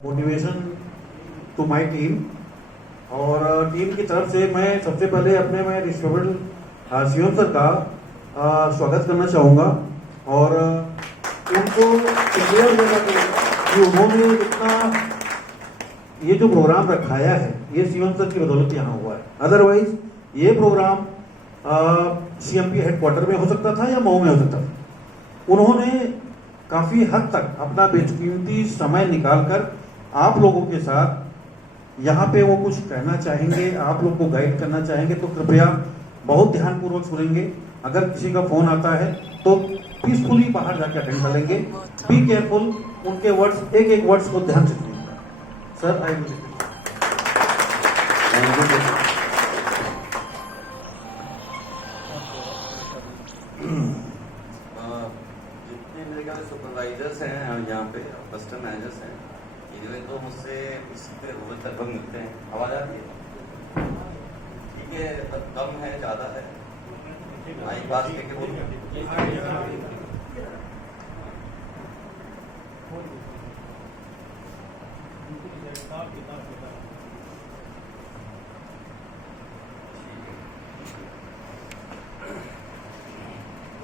Motivation to my team. और team की तरफ से मैं सबसे पहले मैं रिस्पेक्टेबल शिवम सर का स्वागत करना चाहूँगा और उनको क्लियर देना चाहूँगा कि उन्होंने इतना ये जो प्रोग्राम रखाया है ये शिवम सर की बदौलत यहाँ हुआ है। अदरवाइज ये प्रोग्राम सीएमपी हेडक्वार्टर में हो सकता था या मऊ में हो सकता था। उन्होंने काफी हद तक अपना बेशकीमती समय निकालकर आप लोगों के साथ यहाँ पे वो कुछ कहना चाहेंगे, आप लोग को गाइड करना चाहेंगे, तो कृपया बहुत ध्यानपूर्वक सुनेंगे। अगर किसी का फोन आता है तो पीसफुली बाहर जाके अटेंड कर लेंगे। बी केयरफुल, उनके वर्ड्स एक एक वर्ड्स को ध्यान से सुनिएगा। सर आई सुपरवाइजर्स हैं यहाँ पे, कस्टम मैनेजर्स हैं, इन्हें तो मुझसे इसी पे रोज लगभग मिलते हैं। आवाज आ रही है? ठीक है, कम है ज़्यादा है? माइक बात लेके बोलिए।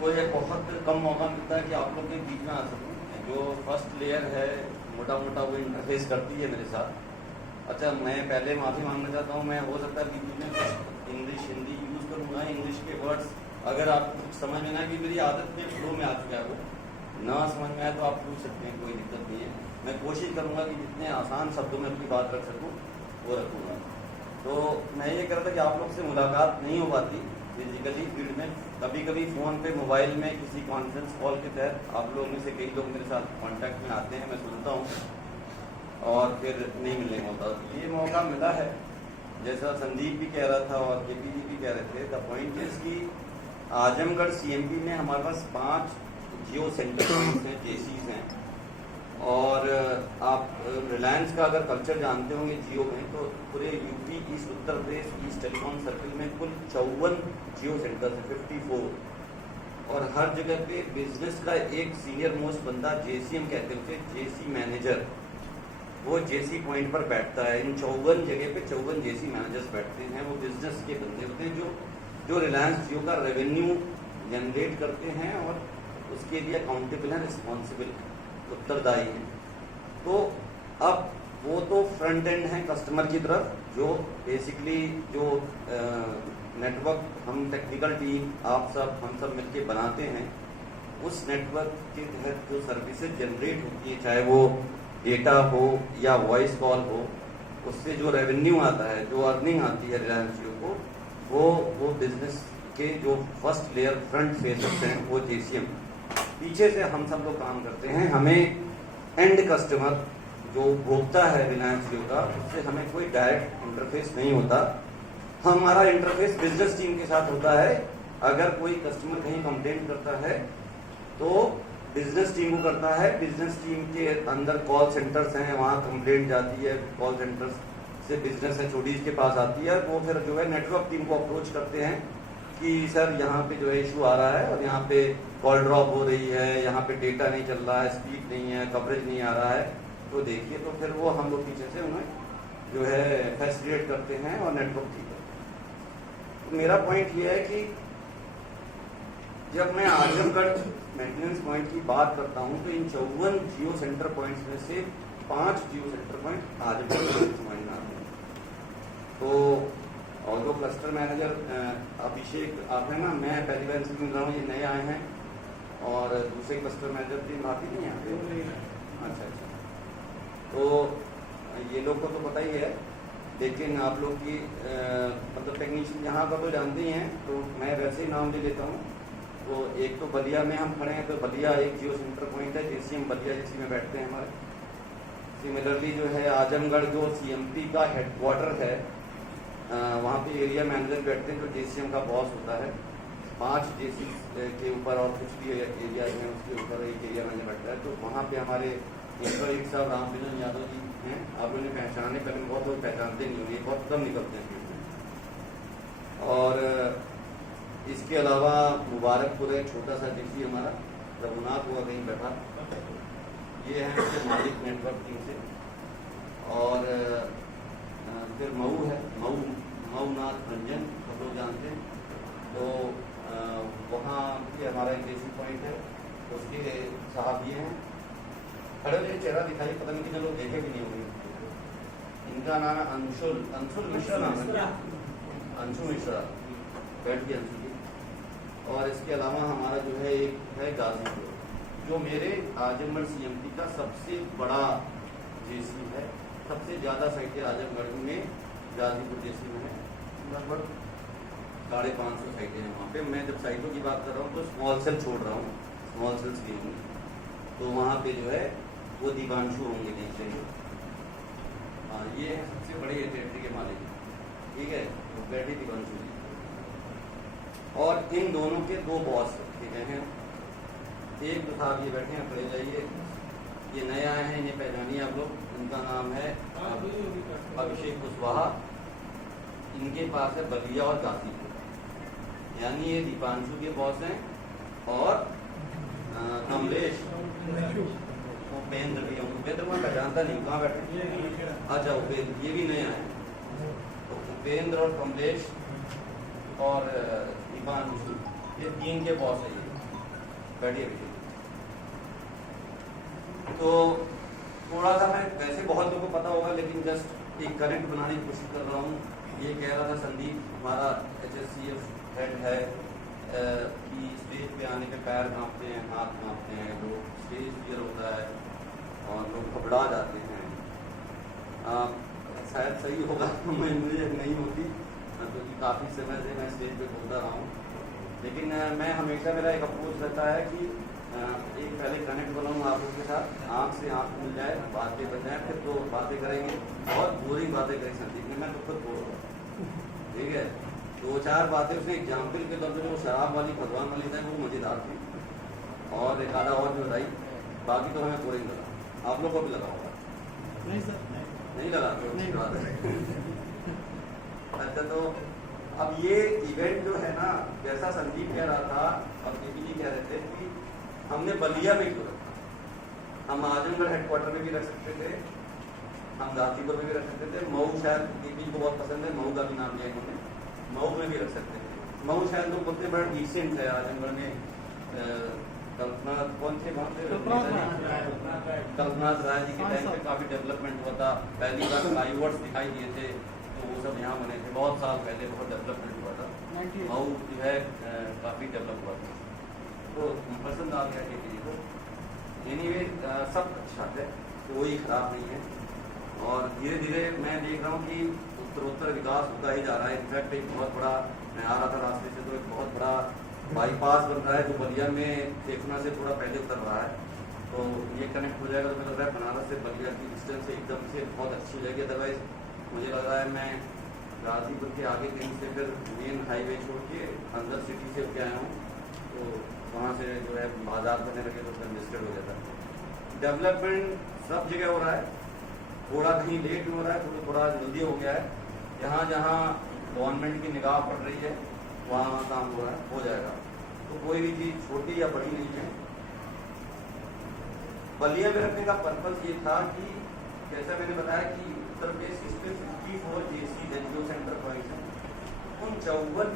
वो ये बहुत कम मौका मिलता है कि आप लोग के बीच में आ सकूं। जो फर्स्ट लेयर है मोटा मोटा वो इंटरफेस करती है मेरे साथ। अच्छा, मैं पहले माफ़ी मांगना चाहता हूँ। मैं हो सकता है बीच में इंग्लिश हिंदी यूज़ करूँगा। इंग्लिश के वर्ड्स अगर आपको कुछ समझ में ना, कि मेरी आदत में फ्लो में आ चुका है, वो ना समझ में आए तो आप पूछ सकते हैं, कोई दिक्कत नहीं है। मैं कोशिश करूँगा कि जितने आसान शब्दों में अपनी बात रख सकूँ वो रखूँगा। तो मैं ये कह रहा था कि आप लोग से मुलाकात नहीं हो पाती फिजिकली फील्ड में, कभी कभी फ़ोन पे मोबाइल में किसी कॉन्फ्रेंस कॉल के तहत आप लोग में से कई लोग मेरे साथ कांटेक्ट में आते हैं, मैं सुनता हूँ और फिर नहीं मिलने का होता। ये मौका मिला है, जैसा संदीप भी कह रहा था और केपी जी भी कह रहे थे। द पॉइंट इज कि आजमगढ़ सीएमपी में हमारे पास 5 जियो सेंटर पॉइंट्स हैं, जेसीज हैं। और आप रिलायंस का अगर कल्चर जानते होंगे जियो में, तो पूरे UP east Uttar Pradesh east telecom circle में कुल 54 जियो सेंटर है, 54। और हर जगह पे बिजनेस का एक सीनियर मोस्ट बंदा, जेसीएम कहते हैं, जेसी मैनेजर, वो जेसी पॉइंट पर बैठता है। इन 54 जगह पे 54 जेसी मैनेजर्स बैठते हैं। वो बिजनेस के बंदे होते हैं जो रिलायंस जियो का रेवेन्यू जनरेट करते हैं और उसके लिए अकाउंटेबल है, रिस्पॉन्सिबल, उत्तरदायी हैं। तो अब वो तो फ्रंट एंड है कस्टमर की तरफ, जो बेसिकली जो नेटवर्क हम टेक्निकल टीम आप सब हम सब मिलके बनाते हैं, उस नेटवर्क के तहत जो सर्विसेज जनरेट होती है, चाहे वो डेटा हो या वॉइस कॉल हो, उससे जो रेवेन्यू आता है, जो अर्निंग आती है रिलायंस जियो को, वो बिजनेस के जो फर्स्ट लेयर फ्रंट फेस होते हैं वो जेसीएम, पीछे से हम सब लोग काम करते हैं। हमें एंड कस्टमर जो उपभोक्ता है रिलायंस जियो का, उससे हमें कोई डायरेक्ट इंटरफेस नहीं होता। हमारा इंटरफेस बिजनेस टीम के साथ होता है। अगर कोई कस्टमर कहीं कंप्लेंट करता है तो बिजनेस टीम को करता है। बिजनेस टीम के अंदर कॉल सेंटर्स हैं, वहाँ कंप्लेंट जाती है, कॉल सेंटर्स से बिजनेस एचओडीज के पास आती है। वो फिर जो है नेटवर्क टीम को अप्रोच करते हैं कि सर यहाँ पे जो है इशू आ रहा है और यहाँ पे कॉल ड्रॉप हो रही है, यहाँ पे डेटा नहीं चल रहा है, स्पीड नहीं है, कवरेज नहीं आ रहा है, तो देखिए। तो फिर वो हम लोग पीछे से उन्हें जो है फैसिलिटेट करते हैं और नेटवर्क ठीक है। तो मेरा पॉइंट ये है कि जब मैं आजमगढ़ मेंटेनेंस पॉइंट की बात करता हूँ तो इन 54 जियो सेंटर पॉइंट्स में से 5 जियो सेंटर पॉइंट आजमगढ़ में आते हैं। तो और जो क्लस्टर मैनेजर अभिषेक आप हैं ना, मैं पहली बार इनसे मिल रहा हूँ, ये नए आए हैं। और दूसरे क्लस्टर मैनेजर थे, बाकी नहीं आते। अच्छा, तो ये लोग को तो पता ही है, लेकिन आप लोग की मतलब टेक्नीशियन यहाँ का तो जानते ही हैं, तो मैं वैसे ही नाम ले लेता हूँ। तो एक तो बलिया में हम खड़े हैं, तो बलिया एक जियो सेंटर पॉइंट है, जेसीएम बलिया जेसी में बैठते हैं हमारे। सिमिलरली जो है आजमगढ़ जो सीएमपी का हेडक्वार्टर है, वहाँ पे एरिया मैनेजर बैठते हैं, जो जेसीएम का बॉस होता है। 5 जेसी के ऊपर और कुछ भी एरिया हैं, उसके ऊपर एक एरिया मैनेजर बैठता है। तो वहाँ पे हमारे एक साहब रामविजन यादव जी हैं, आप लोगों ने पहचाने, पहले बहुत लोग पहचानते नहीं होंगे, बहुत कम निकलते हैं फील्ड में। और इसके अलावा मुबारकपुर एक छोटा सा जेसी हमारा, रघुनाथ हुआ कहीं बैठा, ये है मालिक नेटवर्क टीम से। इनका नाम है अंशुल मिश्रा नाम है, अंशु मिश्रा, बैठ की अंशु जी। और इसके अलावा हमारा जो है एक है गाजीपुर, जो मेरे आजमगढ़ CMT का सबसे बड़ा जेसी है। सबसे ज़्यादा साइटें आजमगढ़ में गाजीपुर जेसी में है, लगभग 550 साइटें हैं वहाँ पे। मैं जब साइटों की बात कर रहा हूँ तो स्मॉल सेल छोड़ रहा हूँ, स्मॉल सेल्स की होंगी। तो वहाँ पे जो है वो दीपांशु होंगे, देख लेंगे। हाँ, ये है सबसे बड़े टेरिटरी के मालिक, ठीक है, तो बैठे दीपांशु जी। और इन दोनों के 2 बॉस रखे गए हैं। एक तो साहब ये बैठे हैं, पढ़े जाइए, ये नए आए हैं, इन्हें पहचानिए आप लोग। इनका नाम है अभिषेक कुशवाहा। इनके पास है बलिया और गाजीपुर, यानी ये दीपांशु के बॉस हैं। और कमलेश उपेंद्र भी हैं, उपेंद्र मैं पहचानता नहीं, कहाँ बैठे? अच्छा, उपेंद्र, ये भी नया है। तो उपेंद्र और कमलेश और दीपांशु, ये 3 के बॉस है। ये बैठिए बैठिए। तो थोड़ा सा मैं, वैसे बहुत लोगों को पता होगा, लेकिन जस्ट एक कनेक्ट बनाने की कोशिश कर रहा हूँ। ये कह रहा था संदीप, हमारा HSCF हेड है, कि स्टेज पे आने पे पैर कांपते हैं, हाथ कांपते हैं, लोग स्टेज फियर होता है और लोग घबरा जाते हैं। शायद सही होगा, मुझे नहीं होती, क्योंकि काफ़ी समय से मैं स्टेज पे बोलता रहा हूँ। लेकिन मैं हमेशा, मेरा एक अप्रोच रहता है कि एक पहले कनेक्ट बनाऊँ आप लोगों के साथ, आँख से आँख मिल जाए, बातें बन जाए, फिर तो बातें करेंगे। बहुत बोरिंग बातें करें संदीप ने, मैं तो खुद बोल रहा हूँ, ठीक है। 2-4 बातें उसने एग्जाम्पल के तौर पर जो शराब वाली, भगवान वाली था, वो मजेदार थी, और एक आधा और भी बताई। बाकी तो हमें बोरिंग लगा। आप लोग को भी लगा होगा? नहीं सर, नहीं लगा, तो अच्छी बात है। अच्छा, तो अब ये इवेंट जो है ना, जैसा संदीप कह रहा था और केपी जी कह रहे थे कि हमने बलिया में क्यों रखा। हम आजमगढ़ हेडक्वार्टर में भी रख सकते थे, हम गाजीपुर में भी रख सकते थे, मऊ शायद केपी को बहुत पसंद है, मऊ का भी नाम लिया इन्होंने, मऊ में भी रख सकते थे। मऊ शायद लोग बोलते बड़ा डिसेंट है। आजमगढ़ में कल्पना, कौन थे वहाँ पे? कल्पनाथ राय जी के टाइम पे काफ़ी डेवलपमेंट हुआ था। पहली बार फ्लाईओवर्स दिखाई दिए थे, तो वो सब यहाँ बने थे, बहुत साल पहले बहुत डेवलपमेंट हुआ था। मऊ जो है काफ़ी डेवलप हुआ था, तो पसंद आ गया केपी जी को। एनीवे, सब अच्छा है, कोई खराब नहीं है। और धीरे धीरे मैं देख रहा हूँ कि उत्तरोत्तर विकास होता ही जा रहा है। इनफैक्ट एक बहुत बड़ा, मैं आ रहा था रास्ते से, तो एक बहुत बड़ा बाईपास बन रहा है, जो बलिया में देखना से थोड़ा पहले उतर रहा है। तो ये कनेक्ट हो जाएगा, तो मुझे लग रहा है बनारस से बलिया की डिस्टेंस एकदम से बहुत अच्छी हो जाएगी। अदरवाइज मुझे लग रहा है मैं गाजीपुर के आगे कहीं से फिर मेन हाईवे छोड़ के अंदर सिटी से होके आया हूँ, तो वहाँ से जो है बाजार बनने लगे तो कंजेस्टेड हो जाता है। डेवलपमेंट सब जगह हो रहा है, थोड़ा कहीं लेट हो रहा है, थोड़ा जल्दी हो गया है। जहाँ जहाँ गवर्नमेंट की निगाह पड़ रही है, वहाँ काम हो रहा है, हो जाएगा। तो कोई भी चीज़ छोटी या बड़ी नहीं है। बलिया में रखने का पर्पज ये था कि, जैसा मैंने बताया कि उत्तर प्रदेश इसमें 54 जेसी जियो सेंटर पॉइंट है, उन 54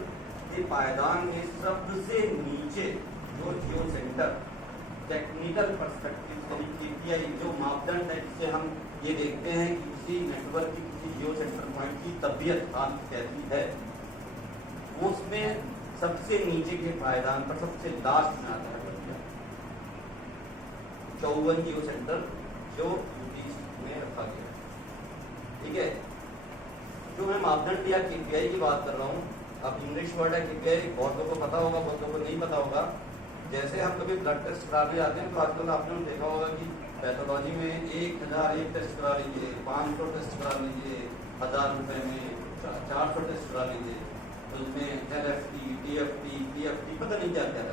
के पायदान में सबसे नीचे जो जियो सेंटर टेक्निकल पर्सपेक्टिव यानी KPI जो मापदंड है, जिससे हम ये देखते हैं कि किसी नेटवर्क की, किसी जियो सेंटर पॉइंट की तबीयत हाल कैसी है, उसमें सबसे नीचे के पायदान पर सबसे लास्ट में आता है 54 जियो सेंटर जो यूपी में रखा गया, ठीक है। जो मैं मापदंड या KPI की बात कर रहा हूँ, अब इंग्लिश वर्ड है KPI, बहुत लोगों को पता होगा, बहुत लोगों को नहीं पता होगा। जैसे हम कभी ब्लड टेस्ट कराने जाते हैं, तो आजकल आपने देखा होगा कि पैथोलॉजी में 1001 टेस्ट करा लीजिए, 500 टेस्ट करा लीजिए, 1000 रुपये में 400 टेस्ट करा लीजिए, तो उसमें LFT, TFT, PFT पता नहीं क्या क्या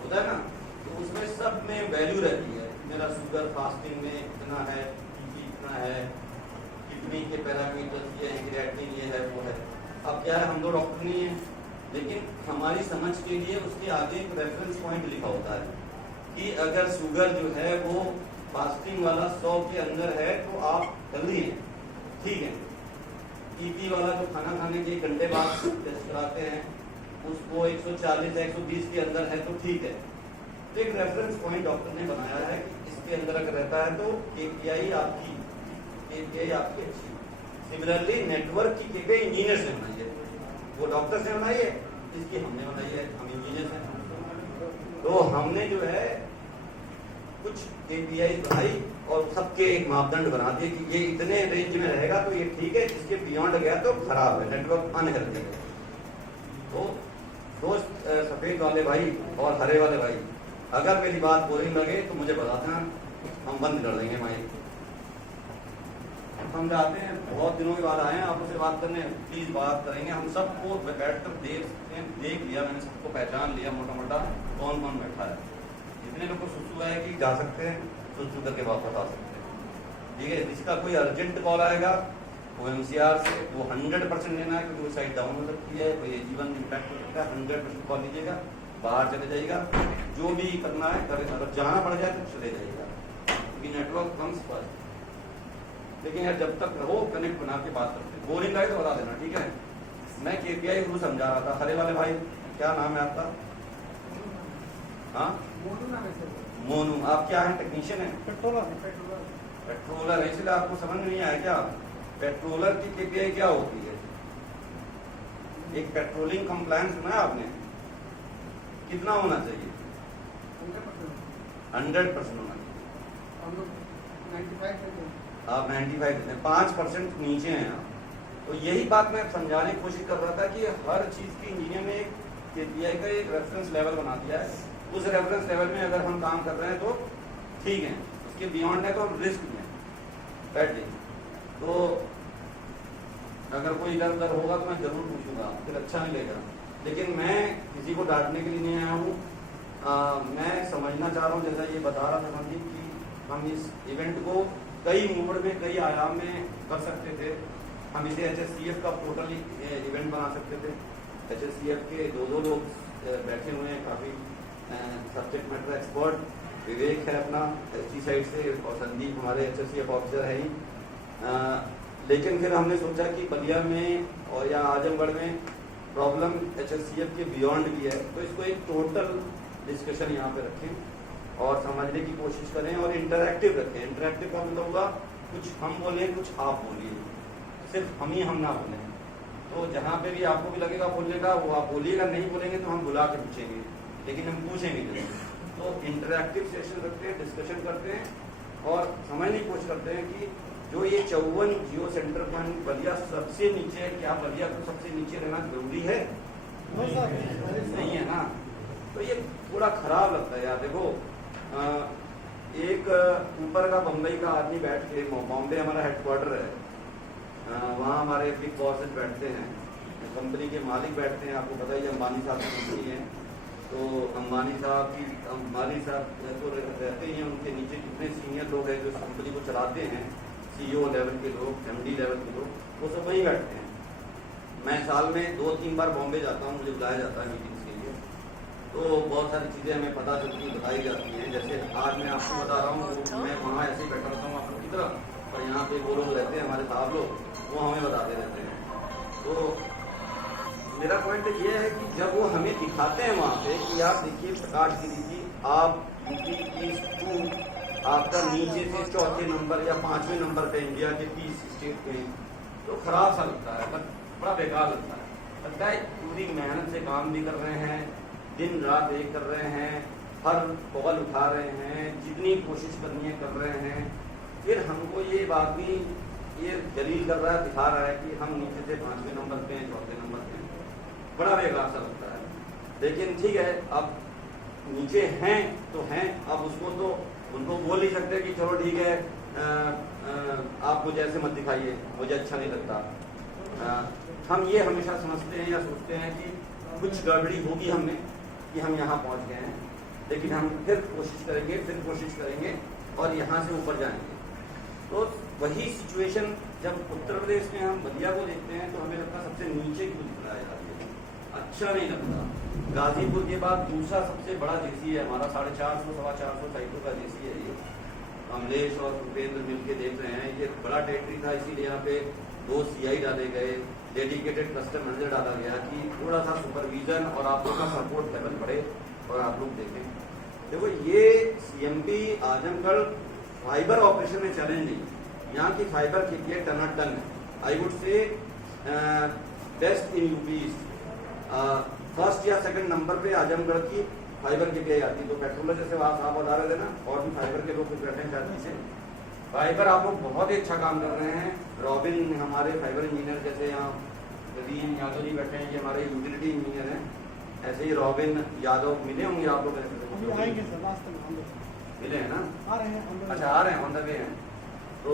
होता है ना। तो उसमें सब में वैल्यू रहती है, मेरा शुगर फास्टिंग में इतना है, इतना है, किडनी के पैरामीटर्स ये है, क्रिएटिनिन ये है, वो है। अब क्या है, हम लोग डॉक्टर नहीं है, लेकिन हमारी समझ के लिए उसके आगे एक रेफरेंस पॉइंट लिखा होता है कि अगर शुगर जो है वो फास्टिंग वाला 100 के अंदर है तो आप हेल्दी हैं, ठीक है। EP वाला जो खाना खाने के 1 घंटे बाद टेस्ट कराते हैं, उसको 140 या 120 के अंदर है तो ठीक है। तो एक रेफरेंस पॉइंट डॉक्टर ने बनाया है कि इसके अंदर अगर रहता है तो KPI आपकी अच्छी। सिमिलरली नेटवर्क की केपीआई इंजीनियर्स ने बनाई है, वो डॉक्टर्स ने बनाई है, इसकी हमने बनाई है, हम इंजीनियर्स हैं। तो हमने जो है कुछ केपीआई बनाई और सबके एक मापदंड बना दिए कि ये इतने रेंज में रहेगा तो ये ठीक है, इसके बियॉन्ड गया तो खराब है, नेटवर्क अनहेल्दी है। तो दोस्त सफेद वाले भाई और हरे वाले भाई, अगर मेरी बात बोरिंग लगे तो मुझे बता देना, हम बंद कर देंगे माइक। हम जाते हैं, बहुत दिनों के बाद आए हैं आपसे बात करने, प्लीज बात करेंगे। हम सबको बैठकर देख लिया, मैंने सबको पहचान लिया मोटा मोटा कौन कौन बैठा है। जितने लोग को सुसु है कि जा सकते हैं, सुसु करके वापस आ सकते हैं, ठीक है। जिसका कोई अर्जेंट कॉल आएगा वो एमसीआर से वो 100% लेना है, क्योंकि वो साइड डाउन हो सकती है, कोई जीवन इम्पैक्ट हो सकता है। 100% कॉल लीजिएगा, बाहर चले जाइएगा, जो भी करना है करें, अगर जाना पड़ जाए तो चले जाइएगा, क्योंकि नेटवर्क कम्स फर्स्ट। लेकिन यार जब तक रहो कनेक्ट बना के बात करते हैं, बोरिंग आए तो बता देना, ठीक है। मैं केपीआई रूल समझा रहा था। हरे वाले भाई क्या नाम है आपका? हाँ मोनू, आप क्या है, टेक्नीशियन है? पेट्रोलर है, इसलिए आपको समझ नहीं आया क्या? पेट्रोलर की केपीआई क्या होती है? एक पेट्रोलिंग कंप्लायंस सुना है आपने? कितना होना चाहिए? 100% होना चाहिए। आप 95 देते हैं, 5% नीचे हैं आप। तो यही बात मैं समझाने की कोशिश कर रहा था कि हर चीज की इंजीनियर ने एक केपीआई का एक रेफरेंस लेवल बना दिया है। उस रेफरेंस लेवल में अगर हम काम कर रहे हैं तो ठीक है, उसके बियॉन्ड है तो हम रिस्क में बैठ जाइए। तो अगर कोई इधर उधर होगा तो मैं जरूर पूछूंगा, फिर अच्छा नहीं लगेगा। लेकिन मैं किसी को डांटने के लिए नहीं आया हूँ। मैं समझना चाह रहा हूँ, जैसा ये बता रहा था संदीप कि हम इस इवेंट को कई मोड में, कई आयाम में कर सकते थे। हम इसे HSCF का पोर्टल इवेंट बना सकते थे। HSCF के दो लोग बैठे हुए हैं, काफी सब्जेक्ट मैटर एक्सपर्ट। विवेक है अपना ST साइड से और संदीप हमारे HSCF ऑफिसर है ही। लेकिन फिर हमने सोचा कि बलिया में और या आजमगढ़ में प्रॉब्लम HSCF के बियॉन्ड भी है, तो इसको एक टोटल डिस्कशन यहाँ पे रखें और समझने की कोशिश करें और इंटरैक्टिव रखें। इंटरैक्टिव का मतलब होगा कुछ हम बोले कुछ आप बोलिए, सिर्फ हम ना बोलें। तो जहाँ पे भी आपको भी लगेगा बोलने का वो आप बोलिएगा, नहीं बोलेंगे तो हम बुला के पूछेंगे, लेकिन हम पूछेंगे नहीं। तो इंटरैक्टिव सेशन रखते हैं, डिस्कशन करते हैं और समझने की कोशिश करते हैं कि जो ये 54 जियो सेंटर पॉइंट बलिया सबसे नीचे है, क्या बलिया को सबसे नीचे रहना जरूरी है? नहीं है ना। तो ये थोड़ा खराब लगता है यार। देखो एक ऊपर का बम्बई का आदमी बैठ के, बॉम्बे हमारा हेडक्वार्टर है, वहाँ हमारे बिग बॉसेस बैठते हैं, कंपनी के मालिक बैठते हैं। आपको पता ही अंबानी साहब की कंपनी है, तो अंबानी साहब तो रहते ही हैं, उनके नीचे कितने सीनियर लोग हैं जो इस कंपनी को चलाते हैं, CEO लेवल के लोग, MD लेवल के लोग, वो सब वहीं बैठते हैं। मैं साल में 2-3 बार बॉम्बे जाता हूँ, मुझे बुलाया जाता है मीटिंग्स के लिए, तो बहुत सारी चीज़ें हमें पता चलती बताई जाती हैं। जैसे आज मैं आपको बता रहा हूँ, मैं वहाँ ऐसे ही बैठा रहता हूँ आप लोग की तरह, और यहाँ पे वो लोग रहते हैं हमारे साहब लोग, वो हमें बताते रहते हैं। तो मेरा पॉइंट ये है कि जब वो हमें दिखाते हैं वहाँ पे कि आप देखिए प्रकाश गिरी जी, आप UP East 2 आपका नीचे से 4थे नंबर या 5वें नंबर पे इंडिया के 30 स्टेट में, तो खराब सा लगता है, बड़ा बेकार लगता है। पूरी मेहनत से काम भी कर रहे हैं, दिन रात एक कर रहे हैं, हर कॉल उठा रहे हैं, जितनी कोशिश करनी है कर रहे हैं, फिर हमको ये बात भी ये दलील कर रहा है, दिखा रहा है कि हम नीचे से 5वें नंबर पे हैं, 4थे नंबर पे, बड़ा बेकार सा लगता है। लेकिन ठीक है, अब नीचे हैं तो हैं, अब उसको तो उनको बोल नहीं सकते कि चलो ठीक है आप मुझे ऐसे मत दिखाइए, मुझे अच्छा नहीं लगता। हम ये हमेशा समझते हैं या सोचते हैं कि कुछ गड़बड़ी होगी हमें कि हम यहाँ पहुँच गए हैं, लेकिन हम फिर कोशिश करेंगे और यहाँ से ऊपर जाएंगे। तो वही सिचुएशन जब उत्तर प्रदेश में हम बलिया को देखते हैं तो हमें लगता है सबसे नीचे क्यों दिखाया जा रही है, अच्छा नहीं लगता। गाजीपुर के बाद दूसरा सबसे बड़ा जेसी है हमारा, 450-425 साइटों का जेसी है ये। कमलेश और भूपेंद्र मिल के देख रहे हैं, ये बड़ा टेरिटरी था, इसीलिए यहाँ पे 2 CI डाले गए, डेडिकेटेड कस्टम मैनेजर डाला गया कि थोड़ा सा सुपरविजन और आप लोग का सपोर्ट लेवल बढ़े और आप लोग देखें। देखो ये CMP आजमगढ़ फाइबर ऑपरेशन में चैलेंज नहीं, यहाँ की फाइबर KPI टन है, I would say best in UP. First या सेकंड नंबर पे आजमगढ़ की फाइबर की आती है। तो पेट्रोलर जैसे आप बता रहे थे ना, और भी फाइबर के लोग कुछ बैठे हैं जाती से। फाइबर आप लोग बहुत ही अच्छा काम कर रहे हैं। रॉबिन हमारे फाइबर इंजीनियर, जैसे यहाँ रवीन यादव जी बैठे हैं, ये हमारे यूटिलिटी इंजीनियर हैं। ऐसे ही रॉबिन यादव मिले होंगे आप लोग, आएंगे सर, रास्ते में मिले हैं ना? आ रहे हैं। अच्छा, आ रहे हैं, ऑन द वे हैं। तो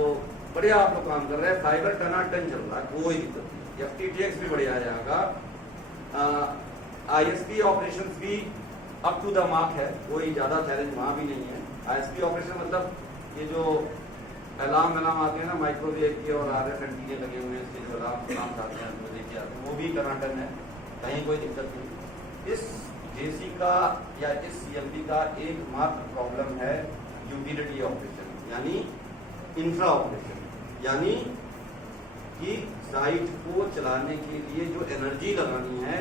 बढ़िया आप लोग काम कर रहे हैं। फाइबर टनाटन चल रहा है, कोई दिक्कत नहीं। FTTX भी बढ़िया है यहाँ का। ISP ऑपरेशन भी अप टू द मार्क है, कोई ज्यादा चैलेंज वहां भी नहीं है। ISP ऑपरेशन मतलब ये जो अलार्म आते हैं ना माइक्रोवेव के, और RF एंटीने लगे हुए हैं, इसके जो अलार्म आते हैं देखिए आते हैं, वो भी टनाटन है, कहीं कोई दिक्कत नहीं। इस JC का या इस CMP का एकमात्र प्रॉब्लम है यूटिलिटी ऑपरेशन, यानी इंफ्रा ऑपरेशन, यानी कि साइट को चलाने के लिए जो एनर्जी लगानी है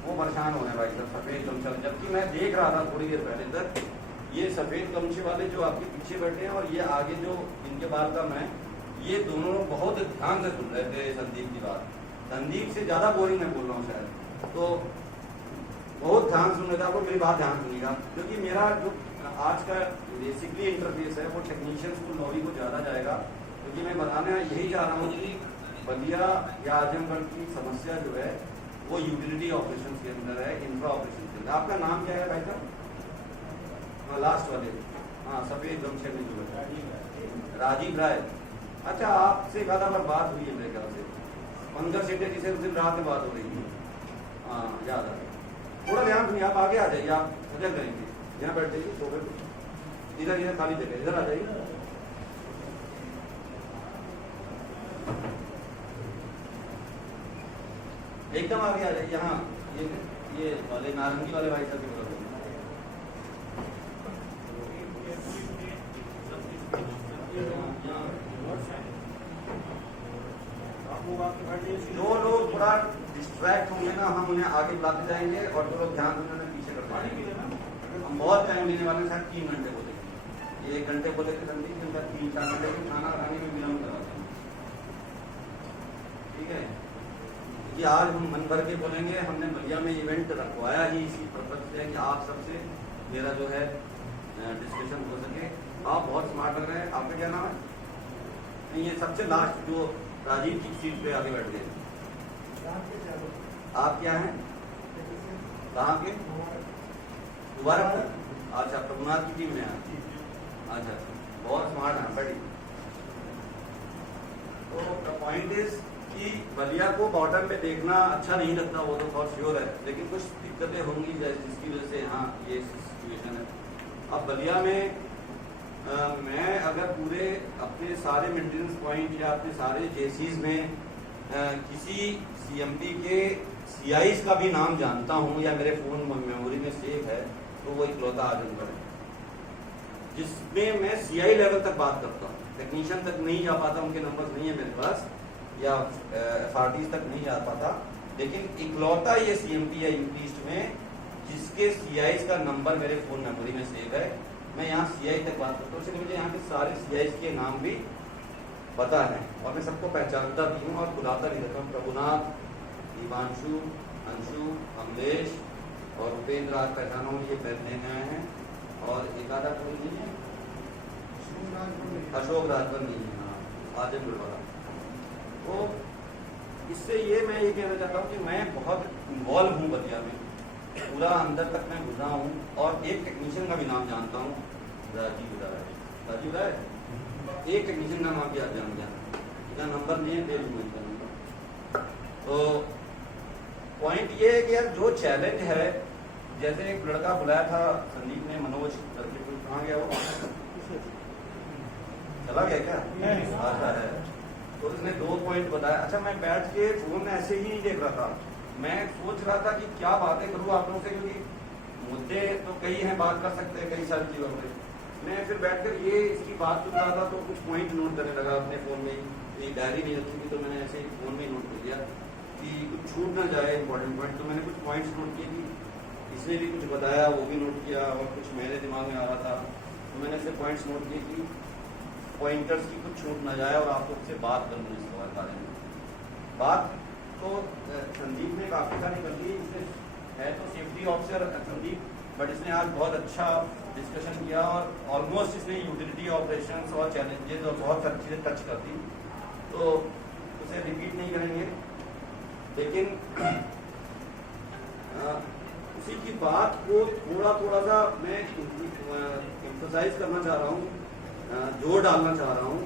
वो परेशान होने भाई साहब। सफेद गमछा, जबकि मैं देख रहा था थोड़ी देर पहले तक, ये सफेद गमछे वाले जो आपके पीछे बैठे हैं और ये आगे जो इनके बाल का मैं, ये दोनों लोग बहुत ध्यान से सुन रहे थे संदीप की बात। संदीप से ज्यादा बोरिंग मैं बोल रहा हूँ शायद, तो बहुत ध्यान सुन रहे थे। आपको मेरी बात ध्यान सुनिएगा, क्योंकि मेरा जो आज का बेसिकली इंटरफेस है वो टेक्नीशियंस को लॉबी को ज्यादा जाएगा, क्योंकि मैं बताने यही चाह रहा हूँ कि बलिया या आजमगढ़ की समस्या जो है वो यूटिलिटी ऑपरेशन के अंदर है, इंफ्रा ऑपरेशन के अंदर। आपका नाम क्या है भाई साहब? लास्ट वाले, हाँ, सफेद गमछे में जो है राजीव राय। अच्छा, आपसे एक आधा बार बात हुई है मेरे ख्याल से, पंकज सेठे जी से उस दिन रात में बात हो रही है। हाँ, याद आ गया। थोड़ा ध्यान सुनिए, आप आगे आ जाइए, आप मजा करेंगे। यहाँ बैठ जाइए, सोफे पे, इधर इधर खाली जगह, इधर आ जाइए। एकदम आगे आ जाइए। यहाँ ये वाले नारंगी वाले भाई साहब की तरफ। जो लोग थोड़ा डिस्ट्रैक्ट होंगे ना, हम उन्हें आगे बुलाते जाएंगे, और जो लोग ध्यान देने में पीछे कर पाएंगे। हम बहुत टाइम लेने वाले हैं, शायद 3 घंटे बोलेंगे, 1 घंटे बोलेंगे संदीप जी, 3-4 घंटे खाना खाने में विलम्ब कराते हैं। ठीक है, कि आज हम मन भर के बोलेंगे। हमने बलिया में इवेंट रखवाया ही इसी पर्पज से कि आप सबसे मेरा जो है डिस्कशन हो सके। आप बहुत स्मार्ट लग रहे हैं। आपका क्या नाम है? ये सबसे लास्ट जो राजीव की सीट पे आगे बैठ गए, आप क्या हैं? कहाँ के? दोबारा? अच्छा, प्रभुनाथ की टीम में हैं। अच्छा, बहुत स्मार्ट हैं, बड़ी। तो द पॉइंट इज कि बलिया को बॉटम में देखना अच्छा नहीं लगता, वो तो बहुत श्योर है, लेकिन कुछ दिक्कतें होंगी जिसकी वजह से यहाँ ये सिचुएशन है। अब बलिया में मैं अगर पूरे अपने सारे मेंटेनेंस पॉइंट या अपने सारे JCs में किसी CMP के CIs का भी नाम जानता हूँ या मेरे फोन मेमोरी में सेव है, तो वो इकलौता आजमगढ़ है जिसमें मैं CI लेवल तक बात करता हूँ। टेक्नीशियन तक नहीं जा पाता, उनके नंबर नहीं है मेरे पास, या FRTs तक नहीं जा पाता, लेकिन इकलौता ये CMP है यूपी ईस्ट में जिसके CIs का नंबर मेरे फोन मेमोरी में सेव है। मैं यहाँ CI तक बात करता हूँ, इसलिए मुझे यहाँ के सारे CIs के नाम भी पता है, और मैं सबको पहचानता भी हूँ और बुलाता भी रहता हूँ। प्रभुनाथ, दीवांशु, अंशु, अमलेश और उपेंद्र आज पहचाना हूँ, ये पहले गए हैं, और एक आधा कोई नहीं है, अशोक राजभर नहीं है, हाँ, आजमगढ़ वाला। तो इससे ये मैं ये कहना चाहता हूँ कि मैं बहुत इन्वॉल्व हूँ बलिया में, पूरा अंदर तक मैं घुसा हूँ, और एक टेक्नीशियन का भी नाम जानता हूँ, राजीव राय। राजीव राय, एक टेक्नीशियन का नाम भी आप जान गया, इसका नंबर नहीं है, दे दूंगा इसका नंबर। तो पॉइंट ये है कि यार जो चैलेंज है, जैसे एक लड़का बुलाया था संदीप ने, मनोज करके, कुछ कहाँ गया वो, चला गया क्या? आता है। तो उसने 2 पॉइंट बताया। अच्छा, मैं बैठ के फोन ऐसे ही नहीं देख रहा था, मैं सोच रहा था कि क्या बातें करूँ आप लोगों से, क्योंकि मुद्दे तो कई हैं, बात कर सकते हैं कई सारी चीजों पे। मैं फिर बैठकर ये इसकी बात सुन रहा था, तो कुछ पॉइंट नोट करने लगा अपने फोन में ही। एक डायरी नहीं रखी थी, तो मैंने ऐसे ही फोन में ही नोट कर दिया कि कुछ छूट ना जाए इंपॉर्टेंट पॉइंट। तो मैंने कुछ पॉइंट्स नोट किए कि इसने भी कुछ बताया, वो भी नोट किया, और कुछ मेरे दिमाग में आ रहा था, तो मैंने ऐसे पॉइंट्स नोट किए कि पॉइंटर्स की कुछ छूट ना जाए और आप लोग से बात कर लूँ इस बारे में। बात तो संदीप ने काफ़ी सारी कर दी, इसने है तो सेफ्टी ऑफिसर संदीप, बट इसने आज बहुत अच्छा डिस्कशन किया और ऑलमोस्ट इसने यूटिलिटी ऑपरेशंस और चैलेंजेस और बहुत सारी चीज़ें टच कर दी, तो उसे रिपीट नहीं करेंगे। लेकिन उसी की बात को थोड़ा सा मैं एम्फसाइज करना चाह रहा हूँ, जोर डालना चाह रहा हूँ।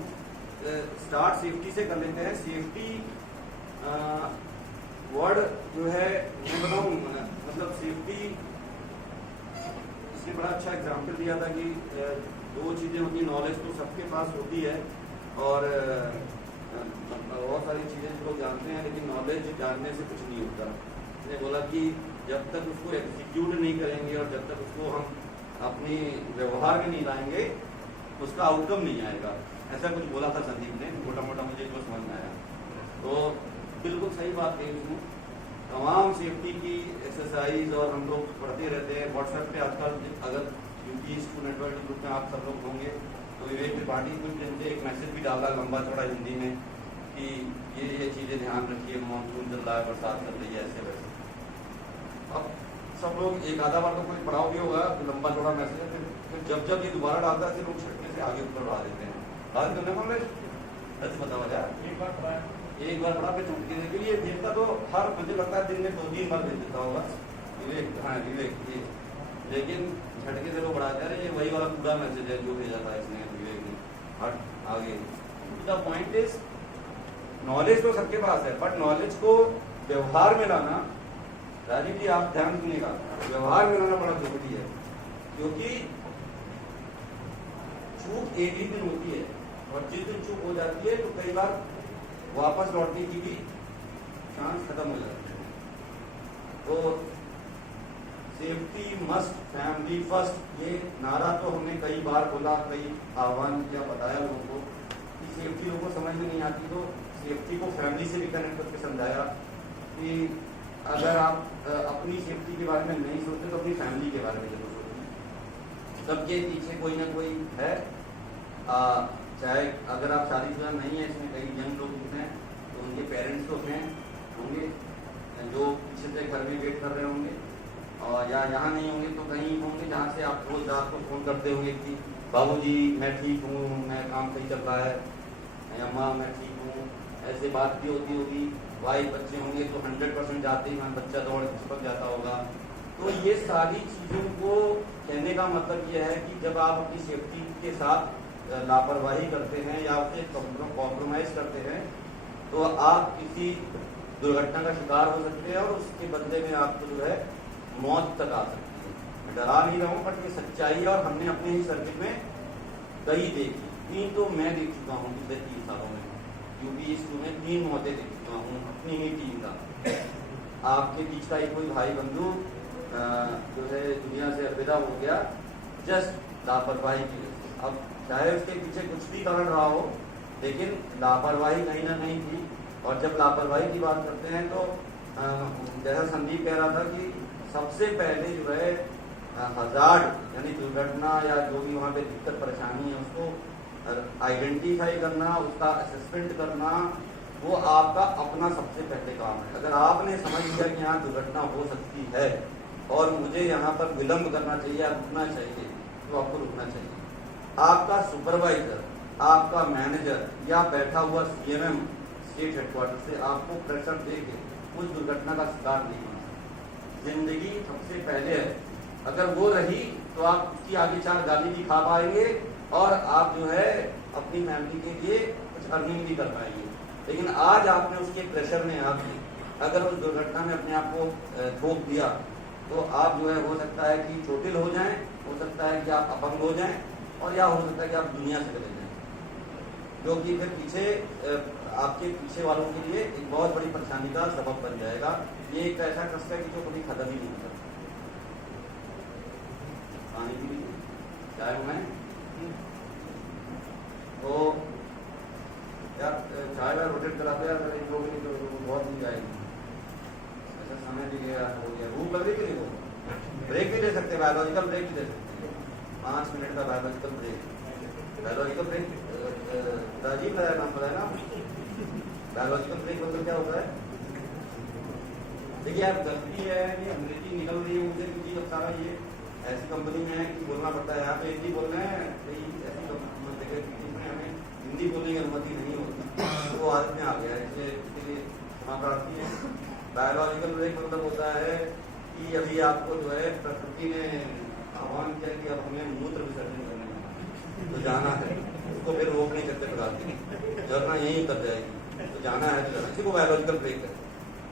स्टार्ट सेफ्टी से कर लेते हैं। सेफ्टी वर्ड जो है मैं बताऊँ, मतलब सेफ्टी, इसने बड़ा अच्छा एग्जाम्पल दिया था कि दो चीज़ें होती हैं, नॉलेज तो सबके पास होती है और बहुत सारी चीज़ें लोग जानते हैं, लेकिन नॉलेज जानने से कुछ नहीं होता। उसने बोला कि जब तक उसको एग्जीक्यूट नहीं करेंगे और जब तक उसको हम अपनी व्यवहार में नहीं लाएंगे उसका आउटकम नहीं आएगा, ऐसा कुछ बोला था संदीप ने, मोटा मोटा मुझे जो समझ में आया। तो बिल्कुल सही बात कही उसने। तमाम सेफ्टी की एक्सरसाइज और हम लोग पढ़ते रहते हैं व्हाट्सएप पे आजकल। अगर यूपी स्कूल नेटवर्क ग्रुप में आप सब लोग होंगे तो विवेक त्रिपाठी कुछ दिन से एक मैसेज भी डाला लंबा चौड़ा हिंदी में कि ये चीज़ें ध्यान रखिए, मानसून चल रहा है, बरसात चल रही है, ऐसे वैसे। अब सब लोग एक आधा बार तो कोई पढ़ा भी होगा लंबा चौड़ा मैसेज है, फिर जब ये दोबारा डालता है लोग छटने से आगे ऊपर बढ़ा देते हैं। बात करने को सच बताओ यार, एक बार पढ़ा फिर छटके देते। ये देखता तो हर, मुझे लगता है दिन में 2-3 बार भेज देता होगा विवेक, हाँ विवेक ये, लेकिन झटके से लोग बढ़ाते हैं। ये वही वाला पूरा मैसेज है जो भेजा था इसने विवेक ने। हट आगे, द पॉइंट इज नॉलेज तो सबके पास है, बट नॉलेज को व्यवहार में लाना, राजीव जी आप ध्यान सुनिएगा, व्यवहार में लाना बड़ा जरूरी है, क्योंकि चूक एक ही दिन होती है और जिस दिन चूक हो जाती है तो कई बार वापस लौटने की भी चांस खत्म हो जाते हैं। तो सेफ्टी मस्ट, फैमिली फर्स्ट, ये नारा तो हमने कई बार बोला, कई आह्वान किया, बताया लोगों को कि सेफ्टी लोगों को समझ में नहीं आती, तो सेफ्टी को फैमिली से भी कनेक्ट करके समझाया कि अगर आप अपनी सेफ्टी के बारे में नहीं सोचते तो अपनी फैमिली के बारे में जरूर सोचिए। सबके पीछे कोई ना कोई है, चाहे अगर आप शादीशुदा नहीं है, इसमें कई यंग लोग हैं तो उनके पेरेंट्स तो हैं होंगे जो पीछे से घर में वेट कर रहे होंगे, और या यहाँ नहीं होंगे तो कहीं होंगे जहाँ से आप रोज रात को फोन करते होंगे कि बाबूजी मैं ठीक हूँ, मैं काम सही चल रहा है, अम्मा मैं ठीक हूँ, ऐसे बात भी होती होगी। भाई बच्चे होंगे तो 100% जाते ही वहाँ बच्चा दौड़ चिपक जाता होगा। तो ये सारी चीज़ों को कहने का मतलब ये है कि जब आप अपनी सेफ्टी के साथ लापरवाही करते हैं या उसे कॉम्प्रोमाइज करते हैं तो आप किसी दुर्घटना का शिकार हो सकते हैं और उसके बदले में आपको जो है मौत तक आ सकती है। मैं डरा नहीं रहा हूँ, बट ये सच्चाई है और हमने अपने ही सर्किट में कई देखी। 3 तो मैं देख चुका हूँ पिछले 3 सालों में, यूपी स्कूल में 3 मौतें देख चुका हूँ अपनी ही टीम का। आपके बीच का एक कोई भाई बंधु जो है दुनिया से अलविदा हो गया जस्ट लापरवाही की वजह से। अब चाहे उसके पीछे कुछ भी कारण रहा हो, लेकिन लापरवाही कहीं ना कहीं थी। और जब लापरवाही की बात करते हैं तो जैसा संदीप कह रहा था कि सबसे पहले जो है हजार्ड यानी दुर्घटना या जो भी वहाँ पे दिक्कत परेशानी है उसको आइडेंटिफाई करना, उसका असेसमेंट करना, वो आपका अपना सबसे पहले काम है। अगर आपने समझ लिया कि यहाँ दुर्घटना हो सकती है और मुझे यहाँ पर विलंब करना चाहिए या रुकना चाहिए, तो आपको रुकना चाहिए। आपका सुपरवाइजर, आपका मैनेजर या बैठा हुआ CMM स्टेट हेडक्वार्टर से आपको प्रेशर देके उस दुर्घटना का शिकार नहीं होना। जिंदगी सबसे पहले है, अगर वो रही तो आप उसकी आगे 4 गाली भी खा पाएंगे और आप जो है अपनी फैमिली के लिए कुछ अर्निंग भी कर पाएंगे। लेकिन आज आपने उसके प्रेशर में आपने अगर उस दुर्घटना में अपने आप को ठोक दिया तो आप जो है हो सकता है कि चोटिल हो जाएं, हो सकता है कि आप अपंग हो जाएं, और या हो सकता है कि आप दुनिया से चले जाएं, जो कि फिर पीछे आपके पीछे वालों के लिए एक बहुत बड़ी परेशानी का सबब बन जाएगा। ये एक ऐसा ट्रस्ट है कि जो कभी खत्म ही नहीं होता। पानी पी लीजिए, चाय बनाए तो यार चाय में रोटेट कराते हैं, अगर 1-2 मिनट तो बहुत मिल जाएगी। ऐसा समय भी गया हो गया, भूख लग रही कि नहीं, वो ब्रेक भी ले सकते हैं, बायोलॉजिकल ब्रेक भी ले सकते हैं, 5 मिनट का बायोलॉजिकल ब्रेक राजीव का नाम बताया ना, बायोलॉजिकल ब्रेक मतलब क्या होता है? देखिए यार, गलती है कि अंग्रेजी निकल रही है मुझे, क्योंकि अब सारा ये ऐसी कंपनी में है कि बोलना पड़ता है। यहाँ पे हिंदी बोल रहे हैं, कई ऐसी कंपनी में हमें हिंदी बोलने की अनुमति नहीं होती, तो वो आदत में आ गया है, इसलिए इसके लिए क्षमा प्रार्थी है। बायोलॉजिकल ब्रेक मतलब होता है कि अभी आपको जो है प्रकृति ने आह्वान किया कि अब हमें मूत्र विसर्जन करने तो जाना है, उसको फिर रोक नहीं सकते प्रकार झरना यहीं उतर जाएगी, तो जाना है तो जाना, इसी को बायोलॉजिकल ब्रेक है,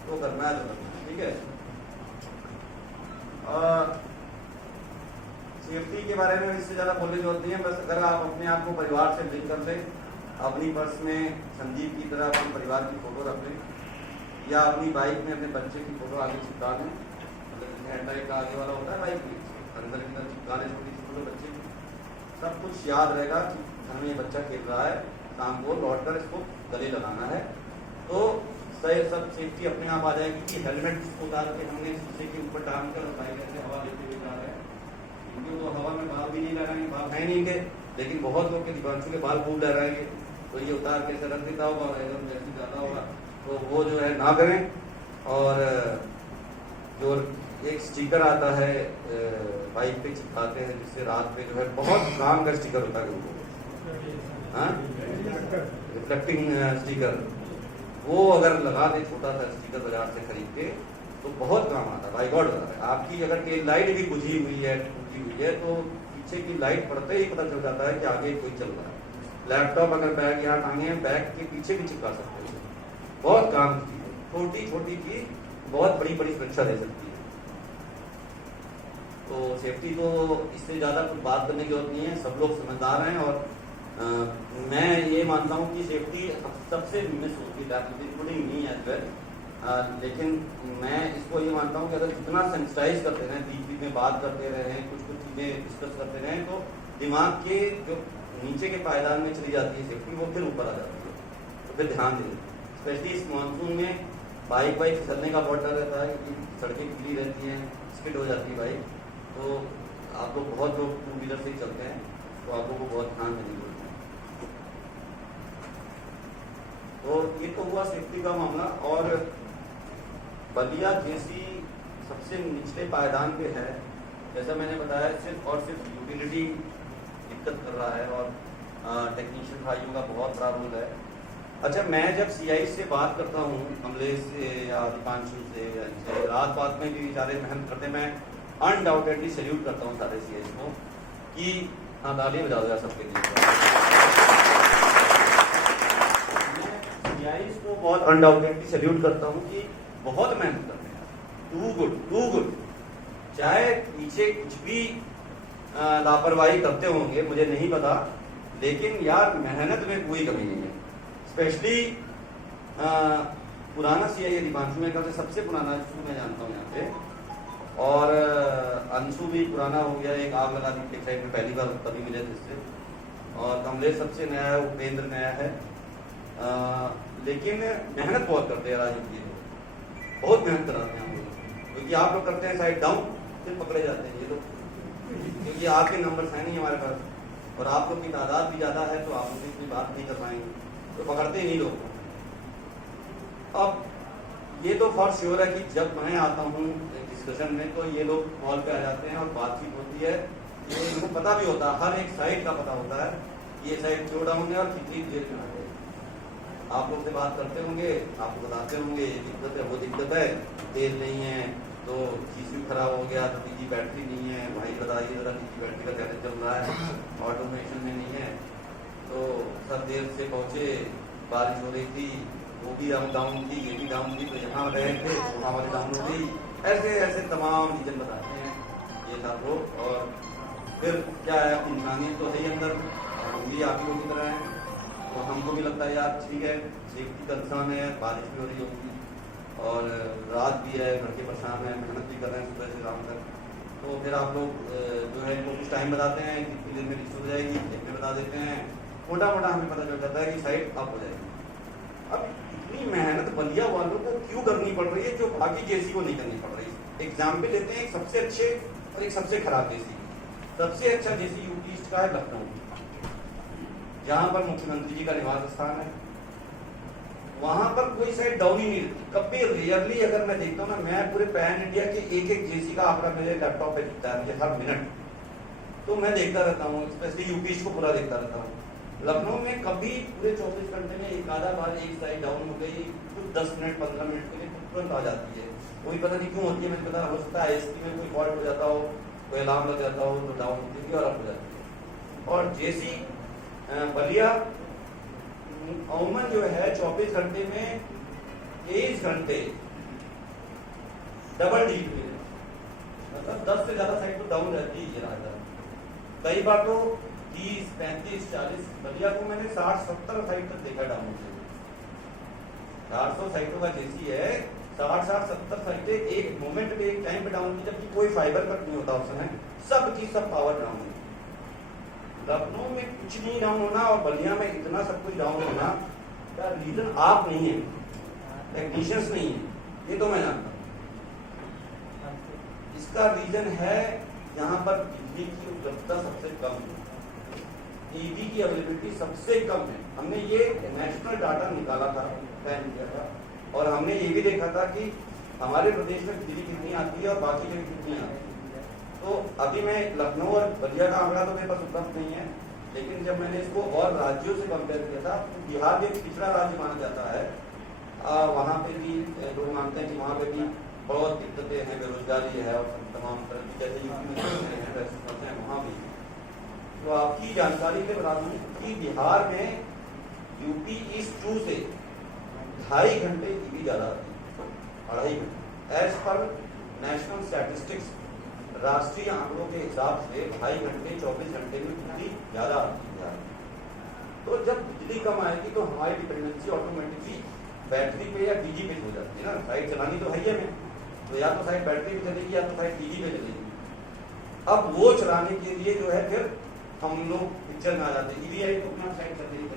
तो करना है तो करना है, ठीक है। सेफ्टी के बारे में इससे ज्यादा बोलने की जरूरत नहीं है, बस अगर आप अपने आप को परिवार से लिंक कर लें, अपनी पर्स में संदीप की तरह अपने परिवार की फोटो रख लें, या अपनी बाइक में अपने बच्चे की फोटो आगे चिपका लें, मतलब हेडलाइट का आगे वाला होता है बाइक में, अंदर की तरफ चिपका लें छोटी सी फोटो बच्चे की, सब कुछ याद रहेगा कि घर में ये बच्चा खेल रहा है, शाम को लौट कर इसको गले लगाना है, तो सही सब सेफ्टी अपने आप आ जाएगी। कि हेलमेट उतार के हमने शीशे के ऊपर टांग कर बाइक ऐसे हवा लेते हुए जा रहे हैं, क्योंकि वो हवा में बाल भी नहीं लहराएंगे, बाल है नहीं के, लेकिन बहुत लोग के दिवांशु के बाल खूब लहराएंगे, तो ये उतार के रख देता होगा, एकदम जैसे ज्यादा होगा, तो वो जो है ना करें। और जो एक स्टिकर आता है बाइक पे चिपकाते हैं, जिससे रात पे जो है बहुत काम का स्टिकर होता है वो, रिफ्लेक्टिंग स्टिकर, वो अगर लगा दे छोटा सा स्टिकर बाजार से खरीद के, तो बहुत काम आता है। बाई गॉड बता रहे, आपकी अगर टेल लाइट भी बुझी हुई है, टूटी हुई है, तो पीछे की लाइट पड़ते ही पता चल जाता है कि आगे कोई चल रहा है। लैपटॉप अगर बैग यहाँ टांगे, बैग के पीछे भी चिपका सकते हैं, बहुत काम की है, छोटी छोटी चीज बहुत बड़ी बड़ी सुरक्षा दे सकती है। तो सेफ्टी तो इससे ज्यादा कुछ बात करने की जरूरत नहीं है, सब लोग समझदार हैं। और मैं ये मानता हूँ कि सेफ्टी सबसे मिस होती है, इंक्लूडिंग मी एज वेल, लेकिन मैं इसको ये मानता हूँ कि अगर जितना सेंसिटाइज करते रहें, बीच बीच में बात करते रहें, कुछ कुछ चीज़ें डिस्कस करते रहें, तो दिमाग के जो नीचे के पायदान में चली जाती है सेफ्टी, वो फिर ऊपर आ जाती है। तो फिर ध्यान दें, स्पेशली इस मानसून में बाइक फिसलने का बहुत डर रहता है, क्योंकि सड़कें खुली रहती हैं, स्किड हो जाती है बाइक, तो आप लोग बहुत लोग टू व्हीलर से ही चलते हैं, तो आप लोगों को बहुत ध्यान देने की जरूरत है। तो ये तो हुआ सेफ्टी का मामला। और बलिया जैसी सबसे निचले पायदान पे है, जैसा मैंने बताया, सिर्फ और सिर्फ यूटिलिटी दिक्कत कर रहा है, और टेक्नीशियन भाइयों का बहुत बड़ा रोल है। अच्छा, मैं जब सीआई से बात करता हूँ, कमलेश से या दीपांशु से, रात बात में भी बेचारे मेहनत करते, मैं अनडाउटेडली सैल्यूट करता हूँ सारे सीआई को कि हाँ, ताली बजा दो यार सबके लिए। सीआई को बहुत अनडाउटेडली सैल्यूट करता हूँ कि बहुत मेहनत करते हैं, टू गुड। चाहे पीछे कुछ भी लापरवाही करते होंगे, मुझे नहीं पता, लेकिन यार मेहनत में कोई कमी नहीं है। स्पेशली पुराना सीआई दीपांशु में से सबसे पुराना जिसको मैं जानता हूँ यहाँ पे, और अंशु भी पुराना हो गया, एक आग लगा दी साइड में, पहली बार तभी मिले थे इससे, और कमलेश सबसे नया है, उपेंद्र नया है, लेकिन मेहनत बहुत करते हैं राजू जी, बहुत मेहनत कराते हैं हम लोग, क्योंकि आप लोग करते हैं साइड डाउन, फिर पकड़े जाते हैं ये लोग, क्योंकि आपके नंबर्स है नहीं हमारे पास, और आप लोग की तादाद भी ज्यादा है, तो आप लोग इतनी बात नहीं कर पाएंगे, तो पकड़ते ही नहीं लोग। अब ये तो फॉर श्योर है कि जब मैं आता हूँ डिस्कशन में, तो ये लोग कॉल पे आ जाते हैं और बातचीत होती है, ये इनको पता भी होता है, हर एक साइड का पता होता है, ये साइड क्यों डाउन है और कितनी देर में आ गई। आप लोग से बात करते होंगे, आपको बताते होंगे ये दिक्कत है, वो दिक्कत है, तेल नहीं है, तो सीसीयू खराब हो गया, तो निजी बैटरी नहीं है, भाई बताइए जरा निजी बैटरी का चैलेंज चल रहा है, ऑटोमेशन में नहीं है, तो सर देर से पहुंचे, बारिश हो रही थी, वो भी डाउन थी, ये भी डाउन थी, तो यहाँ गए थे, वहाँ वाली डाउन हो गई, ऐसे ऐसे तमाम रीजन बताते हैं ये सब लोग। और फिर क्या है, इंसानियत तो है ही अंदर, हम भी आप लोगों की तरह हैं, तो हमको भी लगता है यार ठीक है, सेफ्टी कंसर्न है, बारिश भी हो रही होगी, और रात भी है, लड़के परेशान है, मेहनत भी कर रहे हैं सुबह से शाम तक, तो फिर आप लोग जो है इनको कुछ टाइम बताते हैं, कितनी देर में रिच हो जाएगी, देखने बता देते हैं, मोटा मोटा हमें पता चल जाता है कि साइड अप हो जाएगी। अब इतनी मेहनत बलिया वालों को क्यों करनी पड़ रही है, जो बाकी जेसी को नहीं करनी पड़ रही है? एग्जाम्पल लेते हैं, एक सबसे अच्छे और एक सबसे खराब जेसी। सबसे अच्छा जेसी यूटी ईस्ट का है लखनऊ, जहां पर मुख्यमंत्री जी का निवास स्थान है, वहां पर कोई साइड डाउन ही नहीं रहती। कभी रेयरली अगर मैं देखता हूँ ना, मैं पूरे पैन इंडिया के एक एक जेसी का आंकड़ा मेरे लैपटॉप पे दिखता है मुझे हर मिनट, तो मैं देखता रहता हूँ, स्पेशली यूपी को पूरा देखता रहता हूँ। लखनऊ में कभी पूरे 24 घंटे में एक आधा बार एक साइड डाउन हो गई तो 10 मिनट 15 मिनट के लिए तुरंत आ जाती है। कोई पता नहीं क्यों होती है, मुझे पता हो सकता है ISP में कोई फॉल्ट हो जाता हो, कोई अलार्म लग जाता हो तो डाउन होती है और अप हो जाती है। और जैसी बलिया अमूमन जो है 24 घंटे में 23 घंटे डबल डिजिट में, मतलब 10 से ज्यादा साइड तो डाउन रहती है राजधानी। कई बार तो 30, 35, 40, बलिया को मैंने 60-70 साइड तक देखा डाउन से। 400 साइटों का जेसी है, 60-70 साइटें एक मोमेंट पे एक टाइम पे डाउन की, जबकि कोई फाइबर कट नहीं होता उस समय, सब चीज सब पावर डाउन है। लखनऊ में कुछ नहीं डाउन होना और बलिया में इतना सब कुछ डाउन होना का रीजन आप नहीं है, टेक्नीशियंस नहीं है, ये तो मैं जानता हूँ। इसका रीजन है यहाँ पर बिजली की उपलब्धता सबसे कम है, ईवी की अवेलेबिलिटी सबसे कम है। हमने ये नेशनल डाटा निकाला था, पैन किया था, और हमने ये भी देखा था कि हमारे प्रदेश में बिजली कितनी आती है और बाकी जगह कितनी आती है। तो अभी मैं लखनऊ और बलिया का आंकड़ा तो मेरे पास उपलब्ध नहीं है, लेकिन जब मैंने इसको और राज्यों से कंपेयर किया था तो बिहार भी एक पिछड़ा राज्य माना जाता है। वहाँ पे भी लोग मानते हैं कि वहाँ पे भी बहुत दिक्कतें हैं, बेरोजगारी है और तमाम तरह की, जैसे यूपी में हैं वहाँ भी। तो आपकी जानकारी के बता दूं कि बिहार में यूपी ईस्ट 2 से 2.5 घंटे ईवी ज्यादा आती है, 2.5 घंटे एज पर नेशनल स्टैटिस्टिक्स, राष्ट्रीय आंकड़ों के हिसाब से 2.5 घंटे 24 घंटे में बिजली ज्यादा आती है। तो जब बिजली कम आएगी तो हमारी डिपेंडेंसी ऑटोमेटिकली बैटरी पे या डीजी पे हो जाती है ना। साइड चलानी तो है ही हमें, तो या तो साइड बैटरी पे चलेगी या तो साइड डीजी पे चलेगी। अब वो चलाने के लिए जो है फिर हम लोग पिक्चर में आ जाते हैं, ईवीआई तो अपना साइड चल रही है।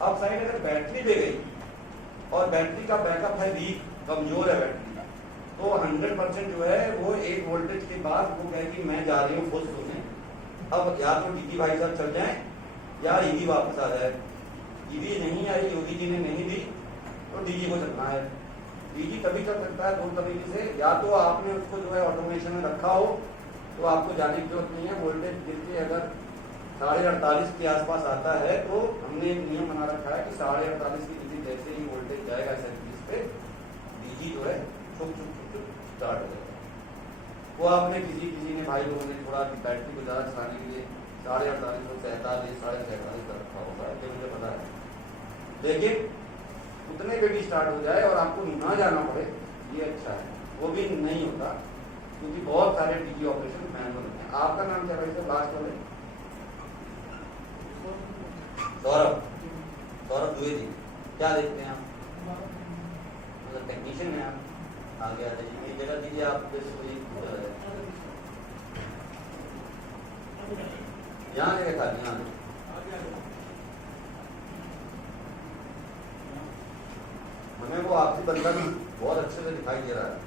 अब साइड अगर बैटरी पे गई और बैटरी का बैकअप है वीक, कमजोर है बैटरी, तो 100% जो है वो एक वोल्टेज के बाद वो कहेगी मैं जा रही हूँ खुद सोने। अब या तो डीजी भाई साहब चल जाए या ईवी वापस आ जाए। ईवी नहीं आई, योगी जी ने नहीं दी, तो डीजी को चलना है। डीजी तभी चल सकता है 2 तरीके से, या तो आपने उसको जो है ऑटोमेशन में रखा हो तो आपको जाने की जरूरत नहीं है। वोल्टेज गिर के अगर 48.5 के आसपास आता है तो हमने एक नियम बना रखा है कि 48.5 की डीजी जैसे ही वोल्टेज जाएगा सर्विस पे, डीजी जो है छुप स्टार्ट हो जाएगा। वो आपने किसी ने भाई लोगों ने थोड़ा बैटरी को ज़्यादा चलाने के लिए 48.5 को 47, 47.5 का रखा होगा, ये मुझे पता है। लेकिन उतने पे भी स्टार्ट हो जाए और आपको ना जाना पड़े, ये अच्छा है। वो भी नहीं होता क्योंकि बहुत सारे डीजी ऑपरेशन मैनुअल हैं। आपका नाम क्या भाई साहब लास्ट वाले? सौरभ द्विवेदी। क्या देखते हैं आप? मतलब टेक्नीशियन है आप? आगे आ जाइए, ये जगह दीजिए आप, यहाँ जगह खाली, यहाँ हमें वो आपसी बंधन बहुत अच्छे से दिखाई दे रहा है।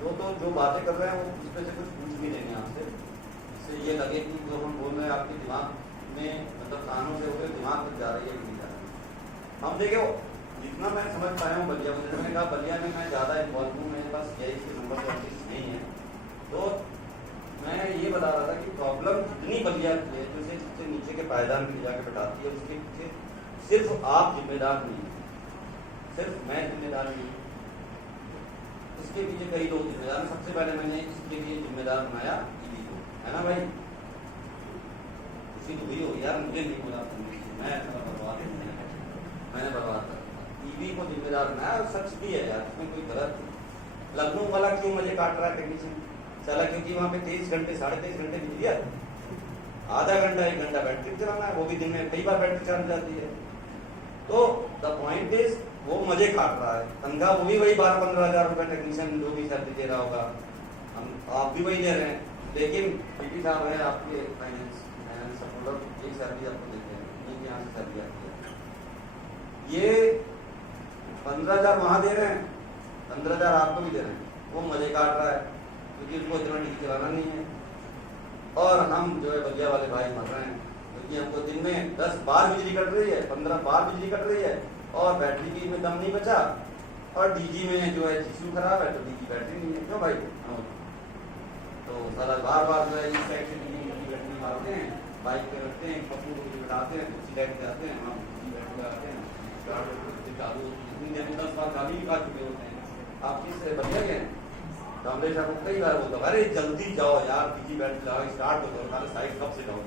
तो जो बातें कर रहे हैं वो उसमें से कुछ पूछ भी लेंगे आपसे, इससे ये लगे कि जो हम बोल रहे हैं आपके दिमाग में, मतलब कानों से होकर दिमाग में जा रही है कि नहीं जा रही है। हम देखो जितना मैं समझ पाया हूँ बलिया में, मैंने कहा बलिया में मैं ज़्यादा इन्वॉल्व हूँ, मेरे पास यही के नंबर नहीं है, तो मैं ये बता रहा था कि प्रॉब्लम जितनी बलिया की है, जैसे सबसे नीचे के पायदान पे जाके बैठाती है, उसके पीछे सिर्फ आप जिम्मेदार नहीं, सिर्फ मैं जिम्मेदार नहीं, इसके पीछे कई लोग जिम्मेदार हैं। सबसे पहले मैंने इसके लिए जिम्मेदार बनाया ईवी को, है ना भाई? उसी तो हुई हो यार, मुझे नहीं बोला मैं बर्बाद, मैंने बर्बाद कर ईवी को जिम्मेदार बनाया, और सच भी है यार, इसमें कोई गलत नहीं। लखनऊ वाला क्यों मुझे काट रहा है टेक्नीशियन? चला क्योंकि वहाँ पे 23 घंटे 23.5 घंटे बिजली है, आधा घंटा 1 घंटा बैटरी चलाना है, वो भी दिन में कई बार बैटरी चल जाती है। तो द पॉइंट इज वो मजे काट रहा है, तनख्वाह वो भी वही 12-15 हज़ार रुपए टेक्नीशियन जो भी सैलरी दे रहा होगा, हम आप भी वही दे रहे हैं। लेकिन पीटी साहब है आपके फाइनेंस सपोर्टर, एक सैलरी आपको देते हैं, इनके यहाँ से सैलरी आती है, ये 15,000 वहाँ दे रहे हैं, 15,000 आपको भी दे रहे हैं, वो मजे काट रहा है क्योंकि उसको इतना डीजी चलाना नहीं है। और हम जो है बलिया वाले भाई मर रहे हैं, क्योंकि हमको दिन में 10 बार बिजली कट रही है, 15 बार बिजली कट रही है, और बैटरी की में दम नहीं बचा, और डीजी में जो है जीसू खराब है तो डीजी बैटरी नहीं है। क्यों भाई? तो साला बार बार जो है इस साइड से डीजी की बैटरी मारते हैं, बाइक पे रखते हैं, पप्पू को बिठाते हैं, दूसरी साइड पे आते हैं, हम डीजी बैटरी लगाते हैं, चालू 10 बार गाली भी काट चुके होते हैं। आप किससे बलिया गए हैं? तो हमेशा को कई बार बोलता अरे जल्दी जाओ यार, डीजी बैटरी लगाओ, स्टार्ट हो जाओ, साइड कब से जाओ।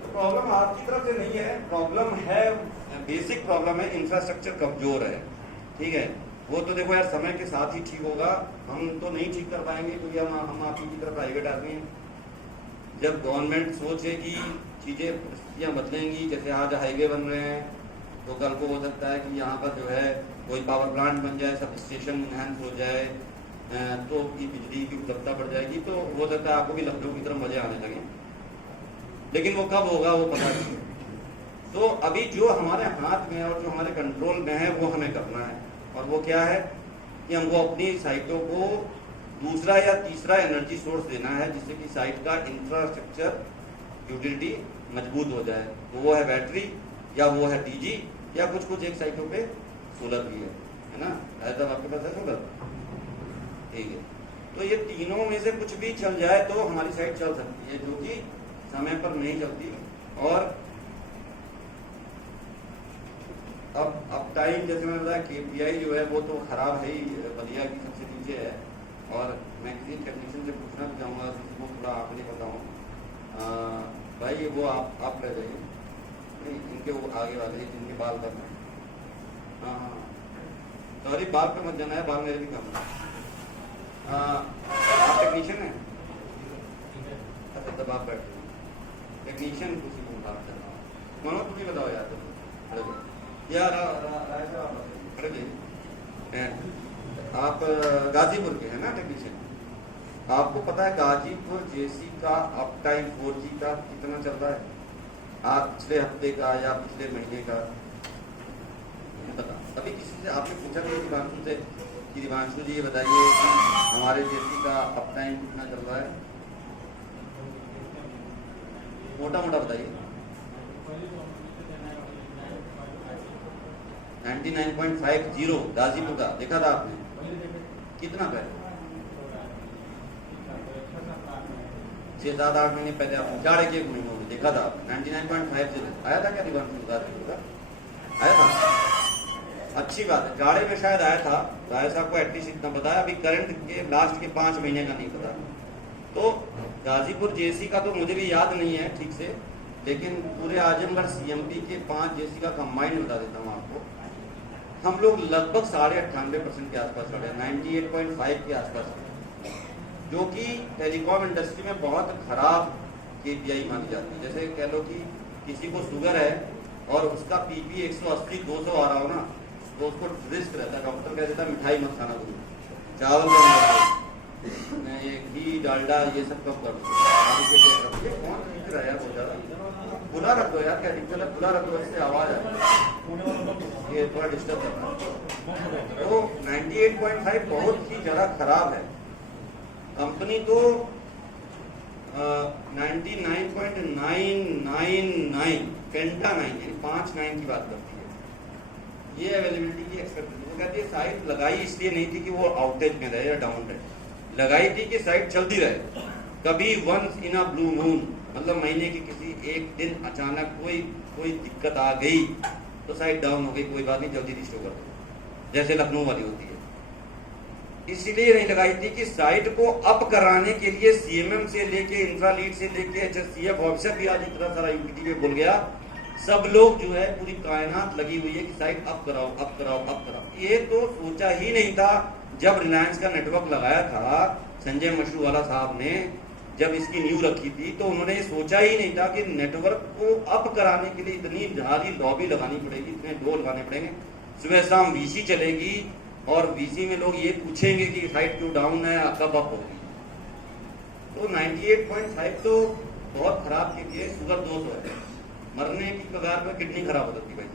तो प्रॉब्लम आपकी तरफ से नहीं है, प्रॉब्लम है, बेसिक प्रॉब्लम है, इंफ्रास्ट्रक्चर कमजोर है। ठीक है, वो तो देखो यार समय के साथ ही ठीक होगा, हम तो नहीं ठीक कर पाएंगे क्योंकि हम आप की तरह प्राइवेट आदमी हैं। जब गवर्नमेंट सोचेगी चीजें परिस्थितियाँ बदलेंगी, जैसे आज हाईवे बन रहे हैं तो कल को हो सकता है कि यहाँ पर जो है कोई पावर प्लांट बन जाए, सब स्टेशन इनहेंस हो जाए, तो की बिजली की उपलब्धता बढ़ जाएगी, तो हो सकता है आपको भी लखनऊ की तरफ मजे आने लगे, लेकिन वो कब होगा वो पता नहीं। तो अभी जो हमारे हाथ में है और जो हमारे कंट्रोल में है वो हमें करना है, और वो क्या है कि हमको अपनी साइटों को दूसरा या तीसरा एनर्जी सोर्स देना है, जिससे कि साइट का इंफ्रास्ट्रक्चर यूटिलिटी मजबूत हो जाए। तो वो है बैटरी, या वो है डीजी, या कुछ एक साइटों पे सोलर भी है ना? ऐसा आपके पास है सोलर? ठीक है, तो ये तीनों में से कुछ भी चल जाए तो हमारी साइट चल सकती है, जो कि समय पर नहीं चलती। और अब टाइम जैसे मैंने बताया KPI जो है वो तो खराब है ही, बलिया की सबसे नीचे है। और मैं किसी टेक्नीशियन से पूछना भी चाहूँगा, किसी को थोड़ा आप नहीं बताऊँ भाई, वो आप रह जाइए, इनके वो आगे वाले जिनके बाल करना है, हाँ सॉरी, बाल पे मत जाना है, बाल मेरे भी कम है। आप टेक्नीशियन हैं? अच्छा तब आप बैठे टेक्नीशियन किसी को बात कर रहा हूँ। मानो तुम ही बताओ यार, यार खड़े जाइए। आप गाजीपुर के हैं ना टेक्नीशियन? आपको पता है गाजीपुर जेसी का अप टाइम 4G का कितना चल रहा है? आप पिछले हफ्ते का या पिछले महीने का पता? अभी किसी से आपने पूछा कि दिवांशु से कि दिवांशु जी ये बताइए कि हमारे जेसी का अप टाइम कितना चल रहा है? मोटा मोटा बताइए। 99.50 गाजीपुर का देखा था आपने? कितना का? 6-7-8 महीने पहले आपने जाड़े के महीनों में देखा था आपने 99.50 आया था क्या दिवांशु गाजीपुर का? आया था, अच्छी बात है। जाड़े में शायद आया था, तो ऐसा आपको एटलीस्ट इतना बताया। अभी करंट के लास्ट के 5 महीने का नहीं पता। तो गाजीपुर जेसी का तो मुझे भी याद नहीं है ठीक से, लेकिन पूरे आजमगढ़ CMP के 5 जेसी का कंबाइंड बता देता हूँ आपको। हम लोग लगभग 98% के आसपास खड़े हैं, 98.5 के आसपास, जो कि टेलीकॉम इंडस्ट्री में बहुत खराब KPI मानी जाती है। जैसे कह लो कि किसी को शुगर है और उसका PP 180-200 आ रहा हो ना, तो उसको रिस्क रहता है, डॉक्टर कह देता है मिठाई मत खाना, चावल का ये घी डालडा ये सब कम कर दो। कौन दिख रहा है यार बहुत ज्यादा? खुला रख दो यार, क्या दिक्कत है? खुला रख दो, इससे आवाज आए, ये थोड़ा डिस्टर्ब कर रहा है। तो 98.5 बहुत ही ज्यादा खराब है। कंपनी तो 99.999 पेंटा 9 यानी 5 की बात करती है। ये अवेलेबिलिटी की एक्सपेक्टेशन वो कहती है साइट लगाई इसलिए नहीं थी कि वो आउटेज में रहे या डाउन रहे, लगाई थी कि साइट चलती रहे। कभी once in a blue moon, मतलब महीने के किसी एक दिन अचानक कोई दिक्कत आ गई तो साइट डाउन हो गई, कोई बात नहीं, जल्दी रिस्टोर कर दो, जैसे लखनऊ वाली होती है। इसलिए नहीं लगाई थी कि साइट को अप कराने के लिए CMM से लेके इंफ्रा लीड से लेके HSCF ऑफिसर भी आज इतना सारा यूटीटी में बोल गया, सब लोग जो है पूरी कायनात लगी हुई है कि साइट अप कराओ अप कराओ अप कराओ। ये तो सोचा ही नहीं था जब रिलायंस का नेटवर्क लगाया था संजय मशरूवाला साहब ने, जब इसकी नींव रखी थी तो उन्होंने ये सोचा ही नहीं था कि नेटवर्क को अप कराने के लिए इतनी भारी लॉबी लगानी पड़ेगी, इतने डोर लगाने पड़ेंगे, सुबह शाम VC चलेगी और VC में लोग ये पूछेंगे कि साइट क्यों डाउन है, कब अप होगी। तो 98.5 तो बहुत खराब KPI, शुगर 200 है, मरने की कगार पर किडनी खराब हो सकती है भाई।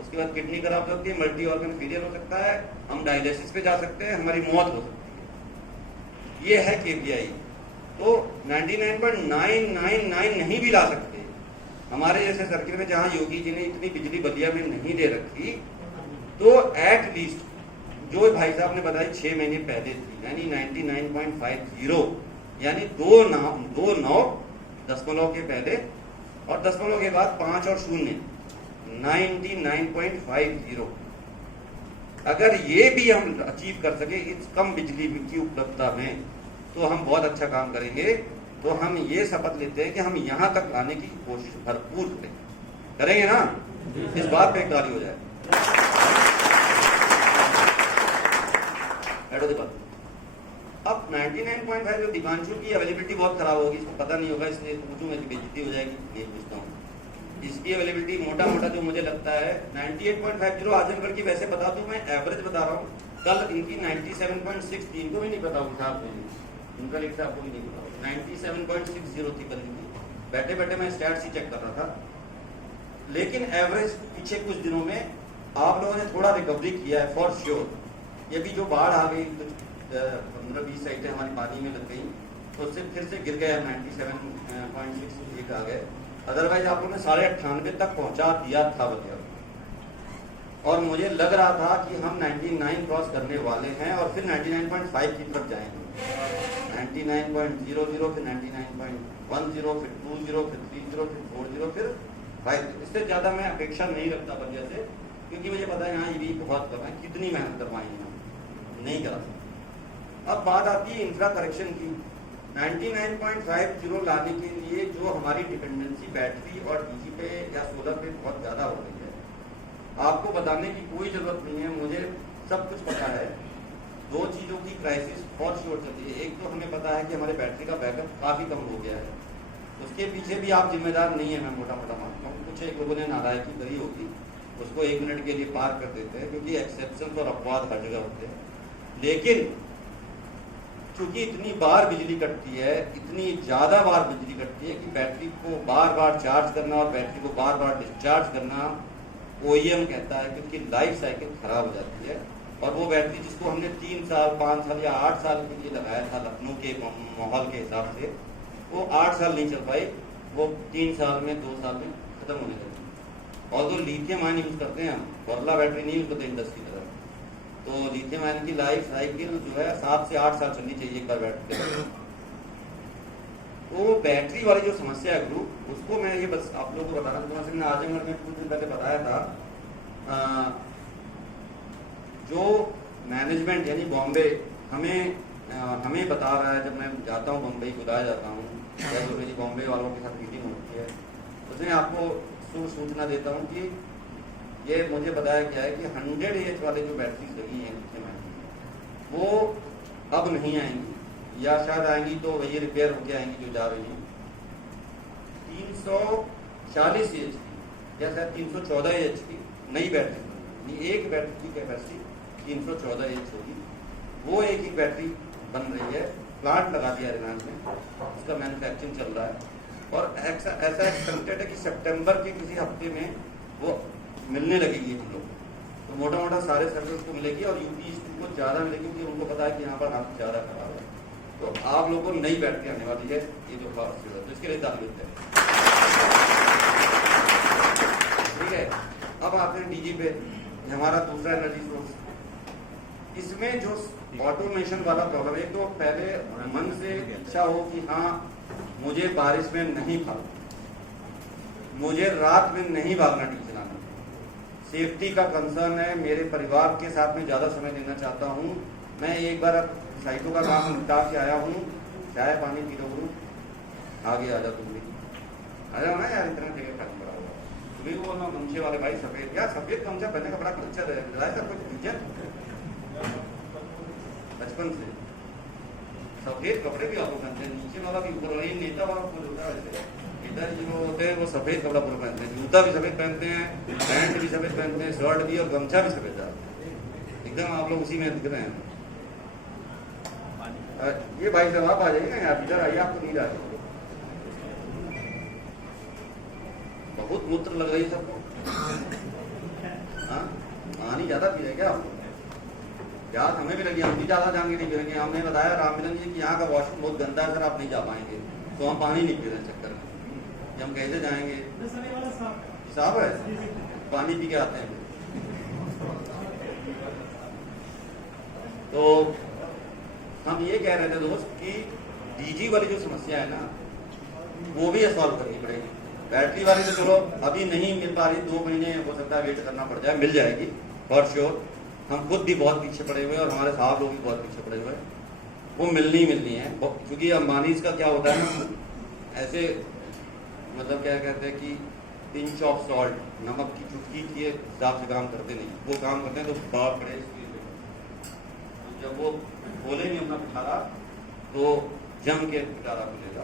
उसके बाद किडनी खराब हो सकती है, मल्टी ऑर्गन फेलियर हो सकता है, हम डायलिसिस पे जा सकते हैं, हमारी मौत हो सकती है। ये है KPI। तो 99.999 नहीं भी ला सकते। हमारे जैसे सर्किल में जहां योगी जी ने इतनी बिजली बलिया में नहीं दे रखी, तो एट लीस्ट जो भाई साहब ने बताई 6 महीने पहले थी, यानी 99.50, यानी 2 9 दशमलव के पहले और दशमलव के बाद 5 और 0, 99.50। अगर ये भी हम अचीव कर सके इस कम बिजली की उपलब्धता में, तो हम बहुत अच्छा काम करेंगे। तो हम ये शपथ लेते हैं कि हम यहाँ तक लाने की कोशिश भरपूर करेंगे ना, इस बात पे एक ताली हो जाए। अब 99.5 में दीपांशु की अवेलेबिलिटी बहुत खराब होगी, इसको पता नहीं होगा, इसलिए पूछूंगा कि बेइज्जती हो जाएगी, ये पूछता हूँ। इसकी अवेलेबिलिटी मोटा मोटा जो मुझे लगता है 98.50 आजमगढ़ की, वैसे बता दूं मैं एवरेज बता रहा हूँ, कल इनकी 97.6 थी, इनको भी नहीं पता होगी साहब को, इनका लिखा आपको भी नहीं पता होगा, 97.60 थी कल इनकी। बैठे बैठे मैं स्टैट्स ही चेक कर रहा था, लेकिन एवरेज पीछे कुछ दिनों में आप लोगों ने थोड़ा रिकवरी किया है फॉर श्योर। ये भी जो बाढ़ आ गई, 15-20 साइटें हमारी पानी में लग गई, तो उससे फिर से गिर गया 97.6 आ गए। अदरवाइज आप लोगों ने 98.5 तक पहुंचा दिया था बलिया, और मुझे लग रहा था कि हम 99 क्रॉस करने वाले हैं और फिर 99.5 की तरफ जाएंगे। 99.00, फिर 99.10, फिर 20, फिर 30, फिर 40, फिर 5। इससे ज्यादा मैं अपेक्षा नहीं रखता बलिया से, क्योंकि मुझे पता है यहाँ ये भी बहुत कम है, कितनी मेहनत करवाएंगे हम, नहीं करा सकते। अब बात आती है इंफ्रा करेक्शन की। 99.50 लाने के लिए जो हमारी डिपेंडेंसी बैटरी और डीजी पे या सोलर पे बहुत ज्यादा हो रही है, आपको बताने की कोई जरूरत नहीं है, मुझे सब कुछ पता है। 2 चीजों की क्राइसिस बहुत श्योर चलती है। एक तो हमें पता है कि हमारे बैटरी का बैकअप काफी कम हो गया है, उसके पीछे भी आप जिम्मेदार नहीं है, मैं मोटा मोटा मानता हूँ। कुछ एक लोगों ने नाराजगी करी होगी, उसको 1 मिनट के लिए पार कर देते हैं, क्योंकि एक्सेप्शन और अपवाद हर जगह होते हैं। लेकिन क्योंकि इतनी बार बिजली कटती है, इतनी ज्यादा बार बिजली कटती है कि बैटरी को बार बार चार्ज करना और बैटरी को बार बार डिस्चार्ज करना ओईएम कहता है कि उसकी लाइफ साइकिल खराब हो जाती है। और वो बैटरी जिसको हमने 3 साल, 5 साल या 8 साल के लिए लगाया था लखनऊ के माहौल के हिसाब से, वो 8 साल नहीं चल पाई, वो 3 साल में, 2 साल में खत्म होने लगी। और जो लिथियम आयन यूज करते हैं हम, बोरला बैटरी नहीं यूज करते इंडस्ट्री की तरह, तो लिथियम आयन की लाइफ साइकिल जो है 7 से 8 साल चलनी चाहिए एक बार बैटरी। तो बैटरी वाली जो समस्या है ग्रुप, उसको मैं ये बस आप लोगों को बताना चाहूँगा। मैंने आजमगढ़ में कुछ दिन पहले बताया था, जो मैनेजमेंट यानी बॉम्बे हमें बता रहा है, जब मैं जाता हूँ बम्बई बुलाया जाता हूँ, या तो मेरी बॉम्बे वालों के साथ मीटिंग होती है, उसमें आपको सूचना देता हूँ कि ये मुझे बताया गया है कि 100 AH वाले जो बैटरीज लगी हैं वो अब नहीं आएंगी, या शायद आएंगी तो वही रिपेयर होके आएंगी जो जा रही हैं। 340 AH की या शायद 314 AH की नई बैटरी, एक बैटरी की कैपेसिटी 314 AH होगी। वो एक बैटरी बन रही है, प्लांट लगा दिया रिलायंस ने, उसका मैन्युफैक्चरिंग चल रहा है, और ऐसा एक्सपेक्टेड है कि सितंबर के किसी हफ्ते में वो मिलने लगेगी हम लोग। तो मोटा मोटा सारे सर्विस को मिलेगी, और यूपी को ज्यादा मिलेगी, क्योंकि उनको पता है कि यहाँ पर हाथ ज्यादा खराब है। तो आप लोगों को नई बैटरी आने वाली है, ये जो खास है, तो इसके लिए ताली होते हैं। ठीक है, अब आते हैं डीजी पे, हमारा दूसरा एनर्जी सोर्स। इसमें जो ऑटोमेशन वाला प्रॉब्लम है, तो पहले मन से इच्छा हो कि हाँ मुझे बारिश में नहीं भागना, मुझे रात में नहीं भागना टी चलाना, सेफ्टी का कंसर्न है, मेरे परिवार के साथ में ज्यादा समय देना चाहता हूँ। मैं एक बार साइटों का काम निपटा के आया हूँ, चाय पानी पी लो, आगे आ जाओ, तुम भी आ जाओ ना यार, इतना जगह खत्म करा हुआ। तुम्हें वो ना गमछे वाले भाई, सफेद यार, सफेद गमछा पहनने का बड़ा कल्चर है सब कुछ बचपन से। सफेद कपड़े भी आप लोग पहनते हैं, नीचे वाला भी ऊपर वाला, नेता वाला फूल होता है, नेता जी जो होते हैं वो सफेद कपड़ा पूरा पहनते हैं, जूता भी सफेद पहनते हैं, पैंट भी सफेद पहनते हैं, शर्ट भी और गमछा भी सफेद डालते हैं। एकदम आप लोग उसी में दिख रहे हैं। ये भाई साहब आप आ जाइए ना यार, इधर आइए, आपको नींद आ रही, बहुत मूत्र लग रही है सबको। हाँ, पानी ज्यादा पी रहे क्या आप? प्यास हमें भी लगी, हम भी ज़्यादा जाएंगे नहीं फिरेंगे। हमने बताया राम मिलन जी कि यहाँ का वॉशरूम बहुत गंदा है सर, आप नहीं जा पाएंगे, तो हम पानी नहीं पी रहे चक्कर में, कि हम कैसे जाएंगे, सर ये वाला साफ है। साफ है, जी, जी। पानी पी के आते हैं। तो हम ये कह रहे थे दोस्त कि डीजी वाली जो समस्या है ना, वो भी सॉल्व करनी पड़ेगी। बैटरी वाली तो चलो अभी नहीं मिल पा रही, 2 महीने हो सकता है वेट करना पड़ जाए, मिल जाएगी फॉर श्योर। हम खुद भी बहुत पीछे पड़े हुए हैं और हमारे साहब लोग भी बहुत पीछे पड़े हुए हैं, वो मिलनी है। क्योंकि अंबानीज का क्या होता है ना, ऐसे मतलब क्या कहते हैं कि पिंच ऑफ सॉल्ट, नमक की चुटकी के हिसाब से काम करते नहीं, वो काम करते हैं तो बाप पड़े। जब वो बोलेंगे अपना पिटारा तो जम के पिटारा मिलेगा,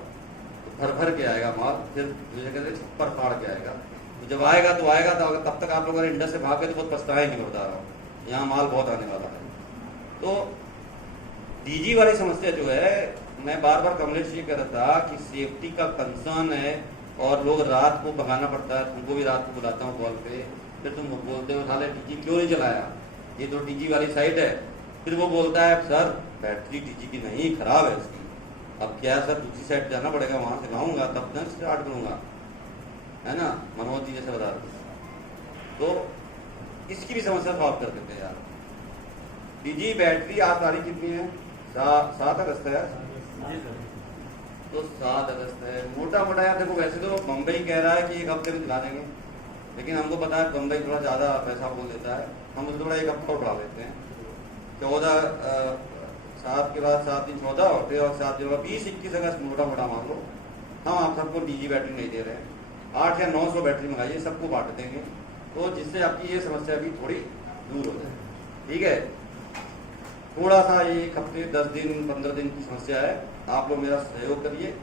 तो भर के आएगा माल, फिर कहते हैं छप्पर फाड़ के आएगा। तो जब आएगा तो अगर तब तक आप लोग अगर इंडस से भाग गए तो बहुत पछताएंगे, मैं बता रहा हूँ, यहाँ माल बहुत आने वाला है। तो डीजी वाली समस्या जो है, मैं बार बार कमलेश जी कह रहा था कि सेफ्टी का कंसर्न है और लोग रात को भगाना पड़ता है। तुमको भी रात को बुलाता हूँ कॉल पे, फिर तुम बोलते हो साले डीजी क्यों नहीं चलाया, ये तो डीजी वाली साइट है। फिर वो बोलता है सर बैटरी डीजी की नहीं, खराब है इसकी, अब क्या है सर दूसरी साइड जाना पड़ेगा, वहां से लाऊंगा तब तक स्टार्ट करूंगा, है ना, मनोज जी जैसे बता रहे। तो इसकी भी समस्या सॉल्व कर देते हैं यार। डीजी बैटरी आज तारीख कितनी है, 7 अगस्त है, तो 7 अगस्त है। मोटा यार देखो, वैसे तो बम्बई कह रहा है कि 1 हफ्ते में दिला देंगे, लेकिन हमको पता है बम्बई थोड़ा ज्यादा पैसा बोल देता है, हम उसको थोड़ा 1 हफ्ता उठा लेते हैं। 7 के बाद 7 दिन 14 होते और 7 दिन 20-21 अगस्त मोटा मान लो हम आप सबको डीजी बैटरी नहीं दे रहे हैं, 8 या 900 बैटरी मंगाइए, सबको बांट देंगे, तो जिससे आपकी ये समस्या भी थोड़ी दूर हो जाए। ठीक है, थोड़ा सा ये 1 हफ्ते 10 दिन 15 दिन की समस्या है, आप लोग मेरा सहयोग करिए,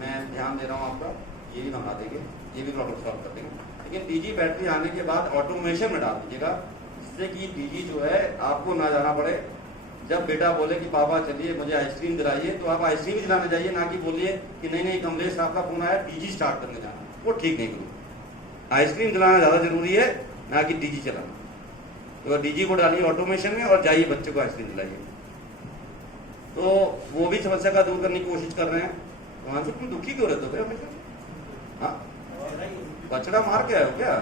मैं ध्यान दे रहा हूँ आपका, ये भी मंगा देंगे, ये भी प्रॉब्लम सॉल्व कर देंगे। लेकिन डीजी बैटरी आने के बाद ऑटोमेशन में डाल दीजिएगा, जिससे कि डीजी जो है आपको ना जाना पड़े। जब बेटा बोले कि पापा चलिए मुझे आइसक्रीम दिलाइए, तो आप आइसक्रीम ही दिलाने जाइए, ना कि बोलिए कि नहीं कमलेश साहब का फोन आया डीजी स्टार्ट करने जाना, वो ठीक नहीं करूँ। आइसक्रीम दिलाना ज्यादा जरूरी है, ना कि डीजी चलाना। तो डीजी को डालिए ऑटोमेशन में और जाइए बच्चे को आइसक्रीम दिलाइए। तो वो भी समस्या का दूर करने की कोशिश कर रहे हैं। तो वहां से तुम दुखी क्यों रहते हो हमेशा? हाँ, बछड़ा मार के आए हो क्या?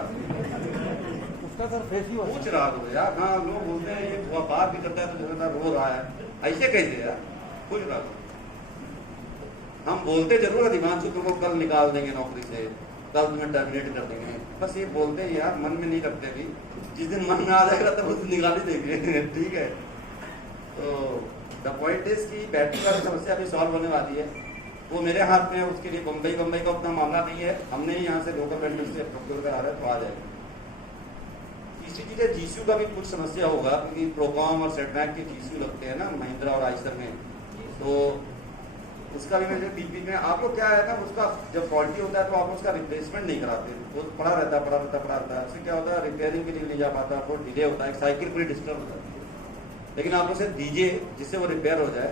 उसका सर फेस ही पूछ रहा हो यार। हाँ, लोग बोलते हैं ये बात भी करता है तो जरा रो रहा है, ऐसे कैसे यार? पूछ रहा हो। हम बोलते जरूर है दिमाग को कल निकाल देंगे नौकरी से, कल तुम्हें टर्मिनेट कर देंगे, बस ये बोलते हैं यार, मन में नहीं करते भी। जिस दिन मन में आ जाएगा तब उस दिन निकाल ही देंगे। ठीक है, तो द पॉइंट इज कि बैटरी वाली समस्या अभी सॉल्व होने वाली है, वो मेरे हाथ में है। उसके लिए बम्बई का उतना मामला नहीं है, हमने ही यहाँ से लोकल वेंडर से प्रोक्योर करा रहा है, तो आ जाएगा। तीसरी चीज है जीसीयू का भी कुछ समस्या होगा, क्योंकि प्रोकॉम और सेटबैक के जीसीयू लगते हैं ना महिंद्रा और आइसर में, तो उसका भी मेरे बीच में आप लोग क्या है ना, उसका जब फॉल्टी होता है तो आप उसका रिप्लेसमेंट नहीं कराते, वो पड़ा रहता है। उससे क्या होता है, रिपेयरिंग के लिए नहीं जा पाता, बहुत डिले होता है, साइकिल पूरी डिस्टर्ब हो जाती है। लेकिन आप उसे दीजिए जिससे वो रिपेयर हो जाए।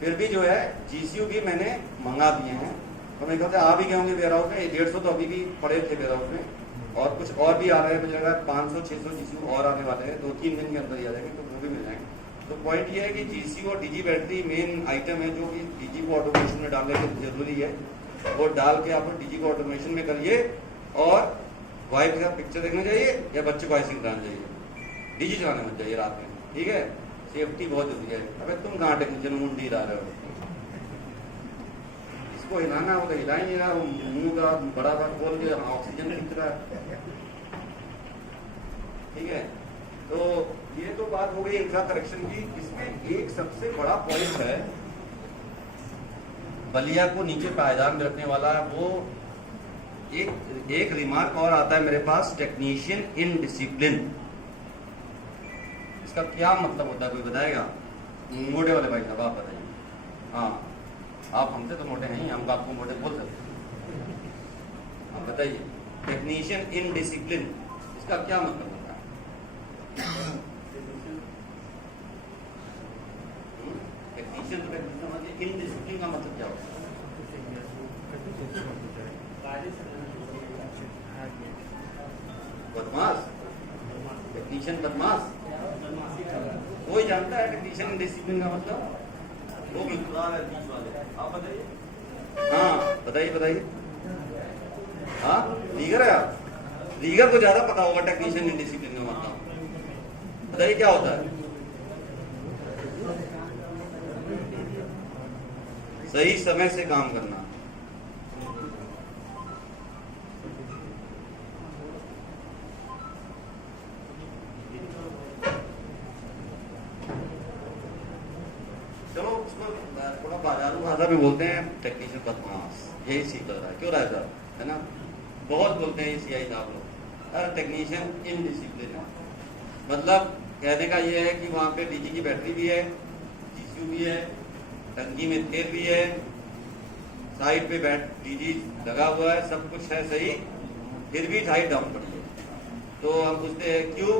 फिर भी जो है जीसीयू भी मैंने मंगा दिए हैं, तो मेरे ख्याल से आ भी गए होंगे वेयर हाउस में। 150 तो अभी भी पड़े थे वेयर हाउस में, और कुछ और भी आ रहे हैं, मुझे लगा 500-600 जीसीयू और आने वाले हैं, 2-3 दिन के अंदर ही आ जाएंगे, तो वो भी मिल जाएंगे। तो पॉइंट ये है कि जीसीयू और डीजी बैटरी मेन आइटम है, जो कि डीजी को ऑटोमेशन में डालने की जरूरी है। वो डाल के आप डीजी को ऑटोमेशन में करिए, और वाइफ के साथ पिक्चर देखने जाइए या बच्चे को आइसक्रीम खिलाने जाइए, डीजी चलाने मत जाइए रात में। ठीक है, सेफ्टी बहुत जरूरी है। अबे तुम कहाँ टेक्नीशियन मुंडी हिला रहे हो? इसको हिलाना हो तो हिला ही नहीं रहा, मुंह का बड़ा खोल के ऑक्सीजन खींच रहा है। ठीक है, तो ये तो बात हो गई इंफ्रा करेक्शन की। इसमें एक सबसे बड़ा पॉइंट है, बलिया को नीचे पायदान में रखने वाला, वो एक रिमार्क और आता है मेरे पास, टेक्नीशियन इन डिसिप्लिन। इसका क्या मतलब होता है, कोई बताएगा? मोटे वाले भाई साहब आप बताइए। हाँ, आप हमसे तो मोटे हैं, हम आपको मोटे बोल सकते हैं, आप बताइए। टेक्नीशियन इन डिसिप्लिन, इसका क्या मतलब होता है? टेक्नीशियन इन डिसिप्लिन का मतलब क्या होता है? बदमाश, टेक्नीशियन बदमाश कोई जानता है टेक्नीशियन डिसिप्लिन का मतलब? लोग इंतजार है बीच वाले, आप बताइए। हाँ बताइए। हाँ लीगर है आप? लीगर को ज्यादा पता होगा टेक्नीशियन इंडिसिप्लिन का मतलब। बताइए क्या होता है? सही समय से काम करना। चलो उसको थोड़ा बाजारू भाषा में बोलते हैं टेक्नीशियन बदमाश, यही सीख रहा है। क्यों रहा है है ना? बहुत बोलते हैं सीआई साहब लोग, अरे टेक्नीशियन इनडिसिप्लिन है। मतलब कहने का ये है कि वहाँ पे डीजी की बैटरी भी है, जीसीयू भी है, टंकी में तेल भी है, साइड पे डीजी लगा हुआ है, सब कुछ है सही, फिर भी साइड डाउन पड़ी है। तो हम पूछते हैं क्यों?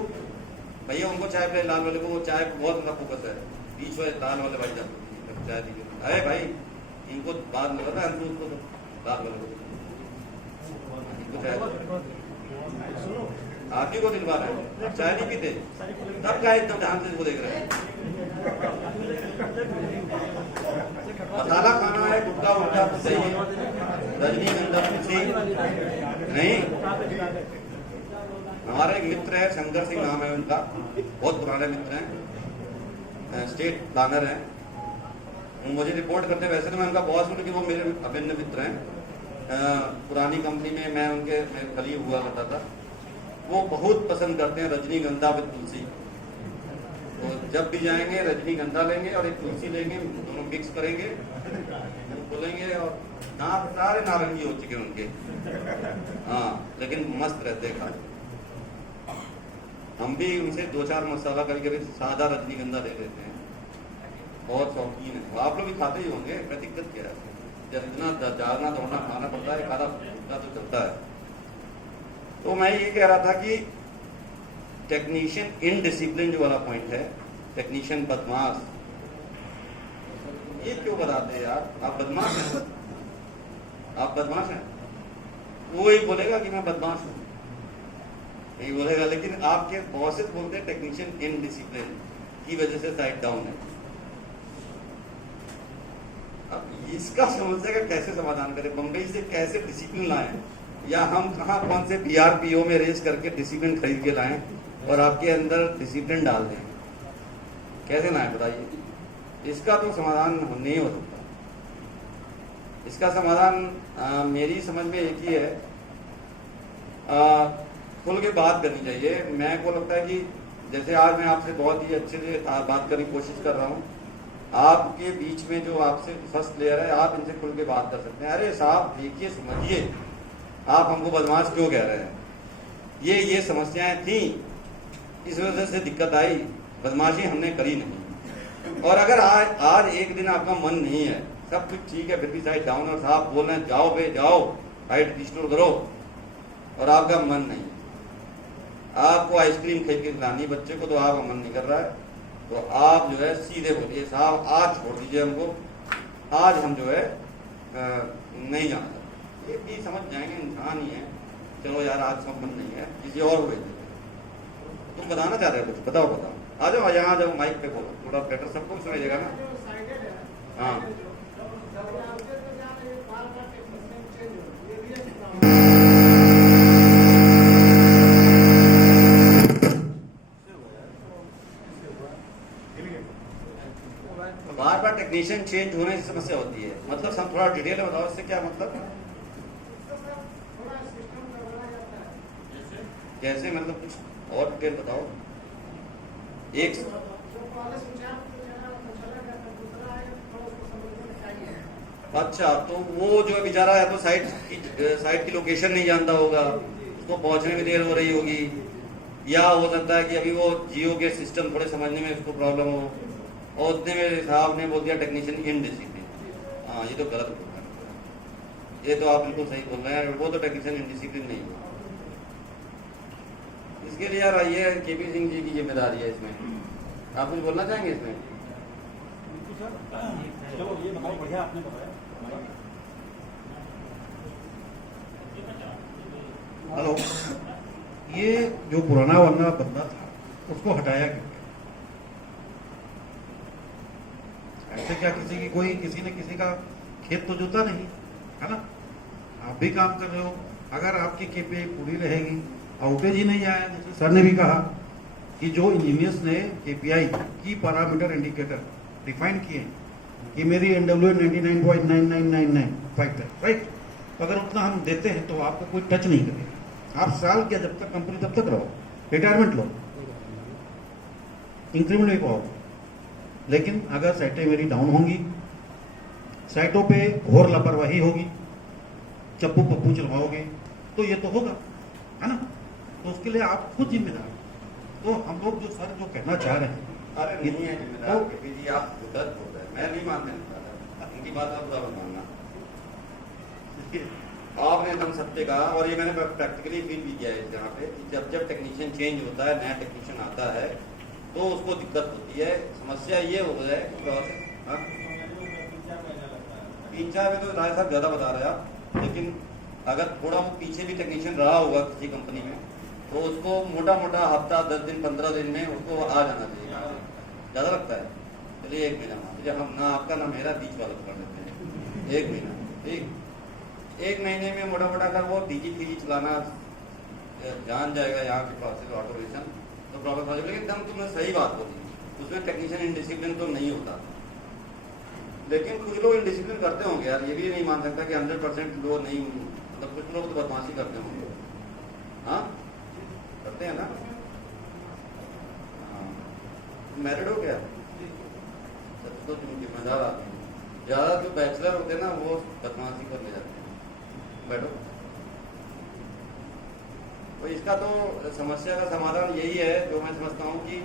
भैया उनको चाय पिलाई, लाल वाले को चाय बहुत उनका फोकस है, बीच वाले लाल वाले भाई जाते चाय दीजिए। अरे भाई इनको बात नहीं करना, उसको तो लाल वाले को आप ही को दिलवा रहे हैं, चाय नहीं पीते तब क्या एकदम ध्यान से इसको देख रहे हैं? मसाला खाना है, गुटका उल्टा सही है, रजनीगंधा तुलसी नहीं। हमारे एक मित्र है, शंकर सिंह नाम है उनका, बहुत पुराने मित्र हैं, स्टेट प्लानर हैं। मुझे रिपोर्ट करते, वैसे तो मैं उनका बॉस हूँ लेकिन वो मेरे अभिन्न मित्र हैं। पुरानी कंपनी में मैं उनके कलीग हुआ करता था। वो बहुत पसंद करते हैं रजनीगंधा विद तुलसी। तो जब भी जाएंगे रजनीगंधा लेंगे और एक तुलसी लेंगे, दोनों मिक्स करेंगे, बोलेंगे और नाक सारे नारंगी हो चुके उनके। हाँ लेकिन मस्त रहते हैं खाने। हम भी उनसे 2-4 मसाला कभी सादा रजनीगंधा ले लेते हैं, बहुत शौकीन है। आप लोग भी खाते ही होंगे, क्या दिक्कत क्या है? जब इतना जागना दौड़ना खाना पड़ता है, खाना तो चलता है। तो मैं ये कह रहा था कि टेक्नीशियन इनडिसिप्लिन जो वाला पॉइंट है, टेक्नीशियन बदमाश, ये क्यों बताते हैं यार? आप बदमाश हैं, आप बदमाश हैं। वो ही बोलेगा कि मैं बदमाश हूं, यही बोलेगा। लेकिन आपके बॉसेस बोलते हैं टेक्नीशियन इनडिसिप्लिन की वजह से साइड डाउन है। अब इसका समस्या का कैसे समाधान करें? बम्बई से कैसे डिसिप्लिन लाएं? या हम कहाँ कौन से PRPO में रेस करके डिसिप्लिन खरीद के लाएं और आपके अंदर डिसिप्लिन डाल दें? कैसे लाएं बताइए? इसका तो समाधान नहीं हो सकता। इसका समाधान मेरी समझ में एक ही है, खुल के बात करनी चाहिए। मैं को लगता है कि जैसे आज मैं आपसे बहुत ही अच्छे से बात करने की कोशिश कर रहा हूँ, आपके बीच में जो आपसे फर्स्ट लेयर है, आप इनसे खुल के बात कर सकते हैं। अरे साहब देखिए, समझिए, आप हमको बदमाश क्यों कह रहे हैं? ये समस्याएं थी, इस वजह से दिक्कत आई, बदमाशी हमने करी नहीं। और अगर आज एक दिन आपका मन नहीं है, सब कुछ ठीक है, फिर भी साइड डाउन और साहब बोल रहे हैं जाओ बे जाओ, साइड रिस्टोर करो, और आपका मन नहीं, आपको आइसक्रीम खरीद के खिलानी बच्चे को, तो आपका मन नहीं कर रहा है, तो आप जो है सीधे बोलिए साहब आज छोड़ दीजिए हमको, आज हम जो है नहीं जाना। ये भी समझ जाएंगे, इंसान ही है, चलो यार आज सब मन नहीं है, किसी और को भेज देते। तुम बताना चाह रहे हो कुछ? बताओ। आ जाओ यहाँ, जाओ माइक पे बोलो, थोड़ा बेटर सबको सुनाई देगा ना। हाँ बार टेक्नीशियन चेंज होने की समस्या होती है। मतलब सब थोड़ा डिटेल में बताओ, इससे क्या मतलब? कैसे मतलब कुछ और डिटेल बताओ। एक अच्छा, तो वो जो बेचारा है तो साइट की लोकेशन नहीं जानता होगा, उसको पहुंचने में देर हो रही होगी, या हो सकता है कि अभी वो जियो के सिस्टम थोड़े समझने में उसको प्रॉब्लम हो, और उतने में साहब ने बोल दिया टेक्नीशियन इनडिसिप्लिन। हाँ ये तो गलत बोल रहे हैं, ये तो आप बिल्कुल सही बोल रहे हैं, वो तो टेक्नीशियन इनडिसिप्लिन नहीं है। इसके लिए यार ये KP सिंह जी की जिम्मेदारी है इसमें। आप कुछ बोलना चाहेंगे इसमें? चलो ये बताओ, बढ़िया आपने बताया। हेलो, ये जो पुराना वाला बंदा था उसको हटाया क्यों? ऐसे क्या किसी ने किसी का खेत तो जोता नहीं, है ना। आप भी काम कर रहे हो, अगर आपकी केपीआई पूरी रहेगी, आउटेज ही नहीं आया। जैसे सर ने भी कहा कि जो इंजीनियर्स ने केपीआई की पैरामीटर इंडिकेटर डिफाइन किए कि मेरी NWA 99.9999 राइट, तो अगर उतना हम देते हैं तो आपको कोई टच नहीं करेगा। आप साल क्या, जब तक कंपनी तब तक रहो, रिटायरमेंट लो, इंक्रीमेंट भी पाओ। लेकिन अगर साइटें मेरी डाउन होंगी, साइटों पे घोर लापरवाही होगी, चप्पू पप्पू चलवाओगे, तो ये तो होगा, है ना। तो उसके लिए आप खुद जिम्मेदार। तो हम लोग जो सर जो कहना चाह रहे हैं, अरे नहीं है जिम्मेदार केपी जी, आप गलत बोल रहे हैं। मैं नहीं मानने वाला, उनकी बात आप बुरा मत मानना। आपने एकदम सत्य कहा, और ये मैंने प्रैक्टिकली फील भी किया है यहाँ पे। जब टेक्नीशियन चेंज होता है, नया टेक्नीशियन आता है, तो उसको दिक्कत होती है। समस्या ये हो जाए 3-4 में तो राय साहब ज्यादा बता रहे आप, लेकिन अगर थोड़ा वो पीछे भी टेक्नीशियन रहा होगा किसी कंपनी में, तो उसको मोटा मोटा हफ्ता 10 दिन 15 दिन में उसको आ जाना चाहिए। ज्यादा लगता है, चलिए 1 महीना मान लीजिए, हम ना आपका ना मेरा बीच वाला पकड़ लेते हैं 1 महीना, ठीक। 1 महीने में मोटा मोटा अगर वो डीजी चलाना जान जाएगा, यहाँ के प्रोसेस ऑटोमेशन, तो प्रॉब्लम हो जाएगी। लेकिन एकदम तुमने सही बात बोली, उसमें टेक्नीशियन इनडिसिप्लिन तो नहीं होता, लेकिन कुछ लोग इनडिसिप्लिन करते होंगे यार। ये भी नहीं मान सकता कि 100% लोग नहीं, मतलब कुछ लोग तो बदमाशी करते होंगे। हाँ, करते हैं ना। मैरिड हो गया तो तुम जिम्मेदार आते हैं। ज्यादा जो बैचलर होते हैं ना, वो बदमाशी करने जाते हैं। बैठो। तो इसका तो समस्या का समाधान यही है, जो मैं समझता हूँ कि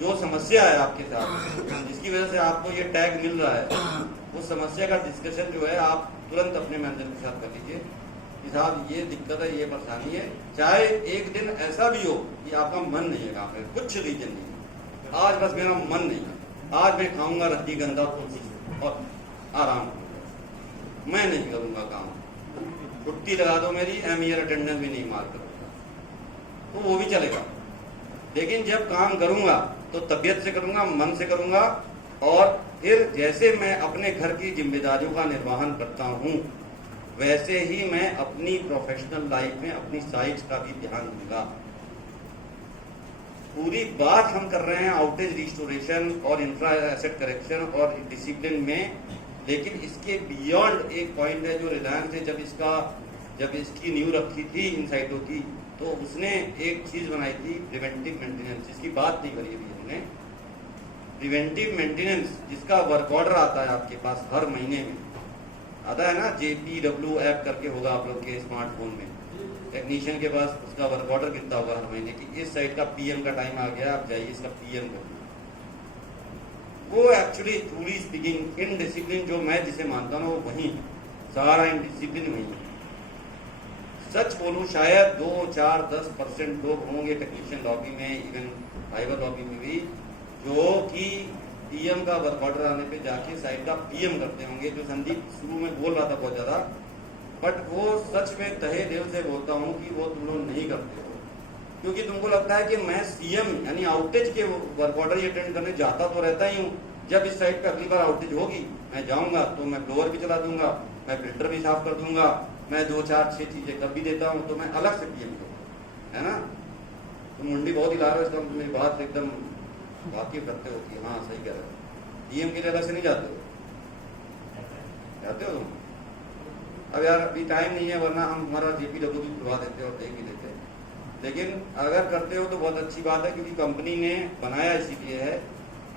जो समस्या है आपके साथ, जिसकी वजह से आपको ये टैग मिल रहा है, उस समस्या का डिस्कशन जो है आप तुरंत अपने मैनेजर के साथ कर लीजिए कि साहब ये दिक्कत है, ये परेशानी है। चाहे एक दिन ऐसा भी हो कि आपका मन नहीं है काम में, कुछ रीजन नहीं है, आज बस मेरा मन नहीं है, आज मैं खाऊंगा रद्दी गंदा तुलसी और आराम करूंगा, मैं नहीं करूंगा काम, छुट्टी लगा दो मेरी, ईयर अटेंडेंस भी नहीं मार करूंगा, तो वो भी चलेगा। लेकिन जब काम करूंगा तो तबीयत से करूंगा, मन से करूंगा, और फिर जैसे मैं अपने घर की जिम्मेदारियों का निर्वहन करता हूं, वैसे ही मैं अपनी प्रोफेशनल लाइफ में अपनी साइट्स का भी ध्यान दूंगा। पूरी बात हम कर रहे हैं आउटेज रिस्टोरेशन और इंफ्रा एसेट करेक्शन और डिसिप्लिन में, लेकिन इसके बियॉन्ड एक पॉइंट है जो रिलायंस ने जब इसकी नींव रखी थी इन साइटों की, तो उसने एक चीज बनाई थी, प्रिवेंटिव मेंटेनेंस, जिसकी बात नहीं करी अभी हमने। प्रिवेंटिव मेंटेनेंस जिसका वर्क ऑर्डर आता है आपके पास हर महीने में, आता है ना, JPW ऐप करके होगा आप लोग के स्मार्टफोन में, टेक्नीशियन के पास उसका वर्क ऑर्डर कितना होगा हर महीने की, इस साइट का PM का टाइम आ गया, आप जाइए इसका PM कर। वो एक्चुअली ट्रूली स्पीकिंग इनडिसिप्लिन जो मैं जिसे मानता हूँ वो वही है, सारा इनडिसिप्लिन वही है। सच बोलूं, शायद 2-4-10% लोग होंगे टेक्नीशियन लॉबी में, इवन फाइबर लॉबी में भी, जो कि PM का वर्क ऑर्डर आने पे जाके साइट का PM करते होंगे, जो संदीप शुरू में बोल रहा था बहुत ज्यादा, बट वो सच में तहे दिल से बोलता हूँ कि वो तुम लोग नहीं करते हो, क्योंकि तुमको लगता है कि मैं CM यानी आउटेज के वर्क ऑर्डर ही अटेंड करने जाता तो रहता ही हूँ। जब इस साइट पे अगली बार आउटेज होगी, मैं जाऊंगा तो मैं ब्लोअर भी चला दूंगा, मैं फिल्टर भी साफ कर दूंगा, मैं 2-4-6 चीजें कर भी देता हूँ, तो मैं अलग से PM करूँगा, है ना। तुम मुंडी बहुत ही ला रहे हो, इसका मेरी बात एकदम वाकिफ रखते हो कि हाँ सही कह रहे हो। PM के लिए अलग से नहीं जाते हो तुम? अब यार अभी टाइम नहीं है, वरना हम हमारा JPW भी खुलवा देते और देख भी देते, लेकिन अगर करते हो तो बहुत अच्छी बात है, क्योंकि कंपनी ने बनाया इसीलिए है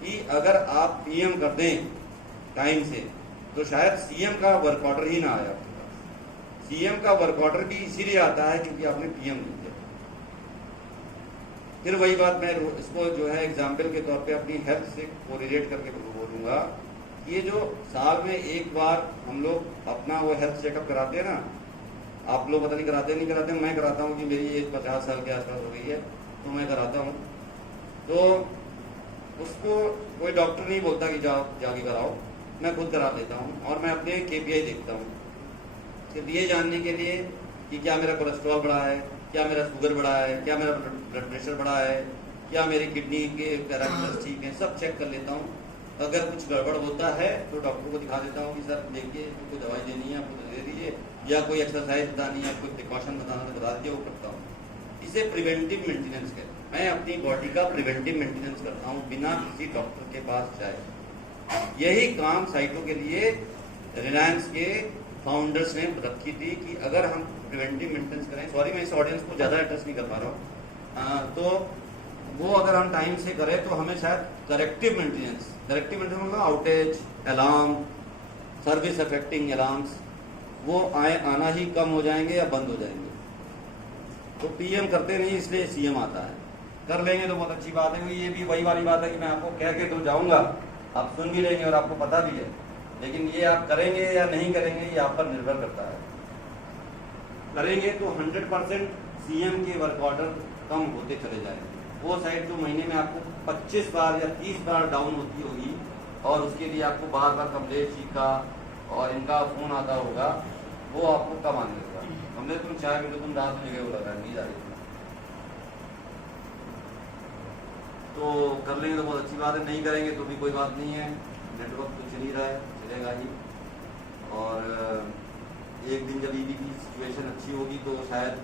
कि अगर आप PM कर दें टाइम से, तो शायद CM का वर्क ऑर्डर ही ना आए आपके पास। CM का वर्क ऑर्डर भी इसीलिए आता है क्योंकि आपने PM नहीं किया। फिर वही बात मैं इसको जो है एग्जाम्पल के तौर पे अपनी हेल्थ से कोरिलेट करके बोलूँगा, ये जो साल में एक बार हम लोग अपना वो हेल्थ चेकअप कराते हैं ना, आप लोग पता नहीं कराते, मैं कराता हूँ कि मेरी एज 50 साल के आसपास हो गई है, तो मैं कराता हूँ। तो उसको कोई डॉक्टर नहीं बोलता कि जाओ जाके कराओ, मैं खुद करा लेता हूँ, और मैं अपने KPI देखता हूँ, सिर्फ ये जानने के लिए कि क्या मेरा कोलेस्ट्रॉल बढ़ा है, क्या मेरा शुगर बढ़ा है, क्या मेरा ब्लड प्रेशर बढ़ा है, क्या मेरी किडनी के पैरामीटर्स ठीक हैं, सब चेक कर लेता हूँ। अगर कुछ गड़बड़ होता है तो डॉक्टर को दिखा देता हूँ कि सर देखिए कोई दवाई देनी है आपको दे दीजिए, या कोई एक्सरसाइज बतानी है, कोई प्रिकॉशन बताना है बता दीजिए, वो करता हूँ। इसे प्रिवेंटिव मेंटेनेंस कहते हैं। मैं अपनी बॉडी का प्रिवेंटिव मेंटेनेंस करता हूँ बिना किसी डॉक्टर के पास जाए। यही काम साइटों के लिए रिलायंस के फाउंडर्स ने रखी थी कि अगर हम प्रिवेंटिव मेंटेनेंस करें, सॉरी मैं इस ऑडियंस को ज़्यादा एड्रेस नहीं कर पा रहा हूँ, तो वो अगर हम टाइम से करें तो हमें शायद करेक्टिव मेंटेनेंस मतलब outage, alarm, service affecting alarms वो आना ही कम हो जाएंगे या बंद हो जाएंगे। तो पीएम करते नहीं, इसलिए सीएम आता है। कर लेंगे तो बहुत अच्छी बात है, क्योंकि ये भी वही वाली बात है कि मैं आपको कह के तो जाऊंगा, आप सुन भी लेंगे और आपको पता भी है, लेकिन ये आप करेंगे या नहीं करेंगे ये आप पर निर्भर करता है। करेंगे तो 100% सीएम के वर्क ऑर्डर कम होते चले जाएंगे। वो साइड जो महीने में आपको 25 बार या 30 बार डाउन होती होगी और उसके लिए आपको बार बार कमलेश जी का और इनका फोन आता होगा, वो आपको कम आने लगेगा। कमलेश तुम चाय पी लो, तुम रात में गए हो, लगा नींद आ रही थी। तो कर लेंगे तो बहुत अच्छी बात है, नहीं करेंगे तो भी कोई बात नहीं है, नेटवर्क तो चल ही रहा है, चलेगा ही। और एक दिन जब ईडी की सिचुएशन अच्छी होगी तो शायद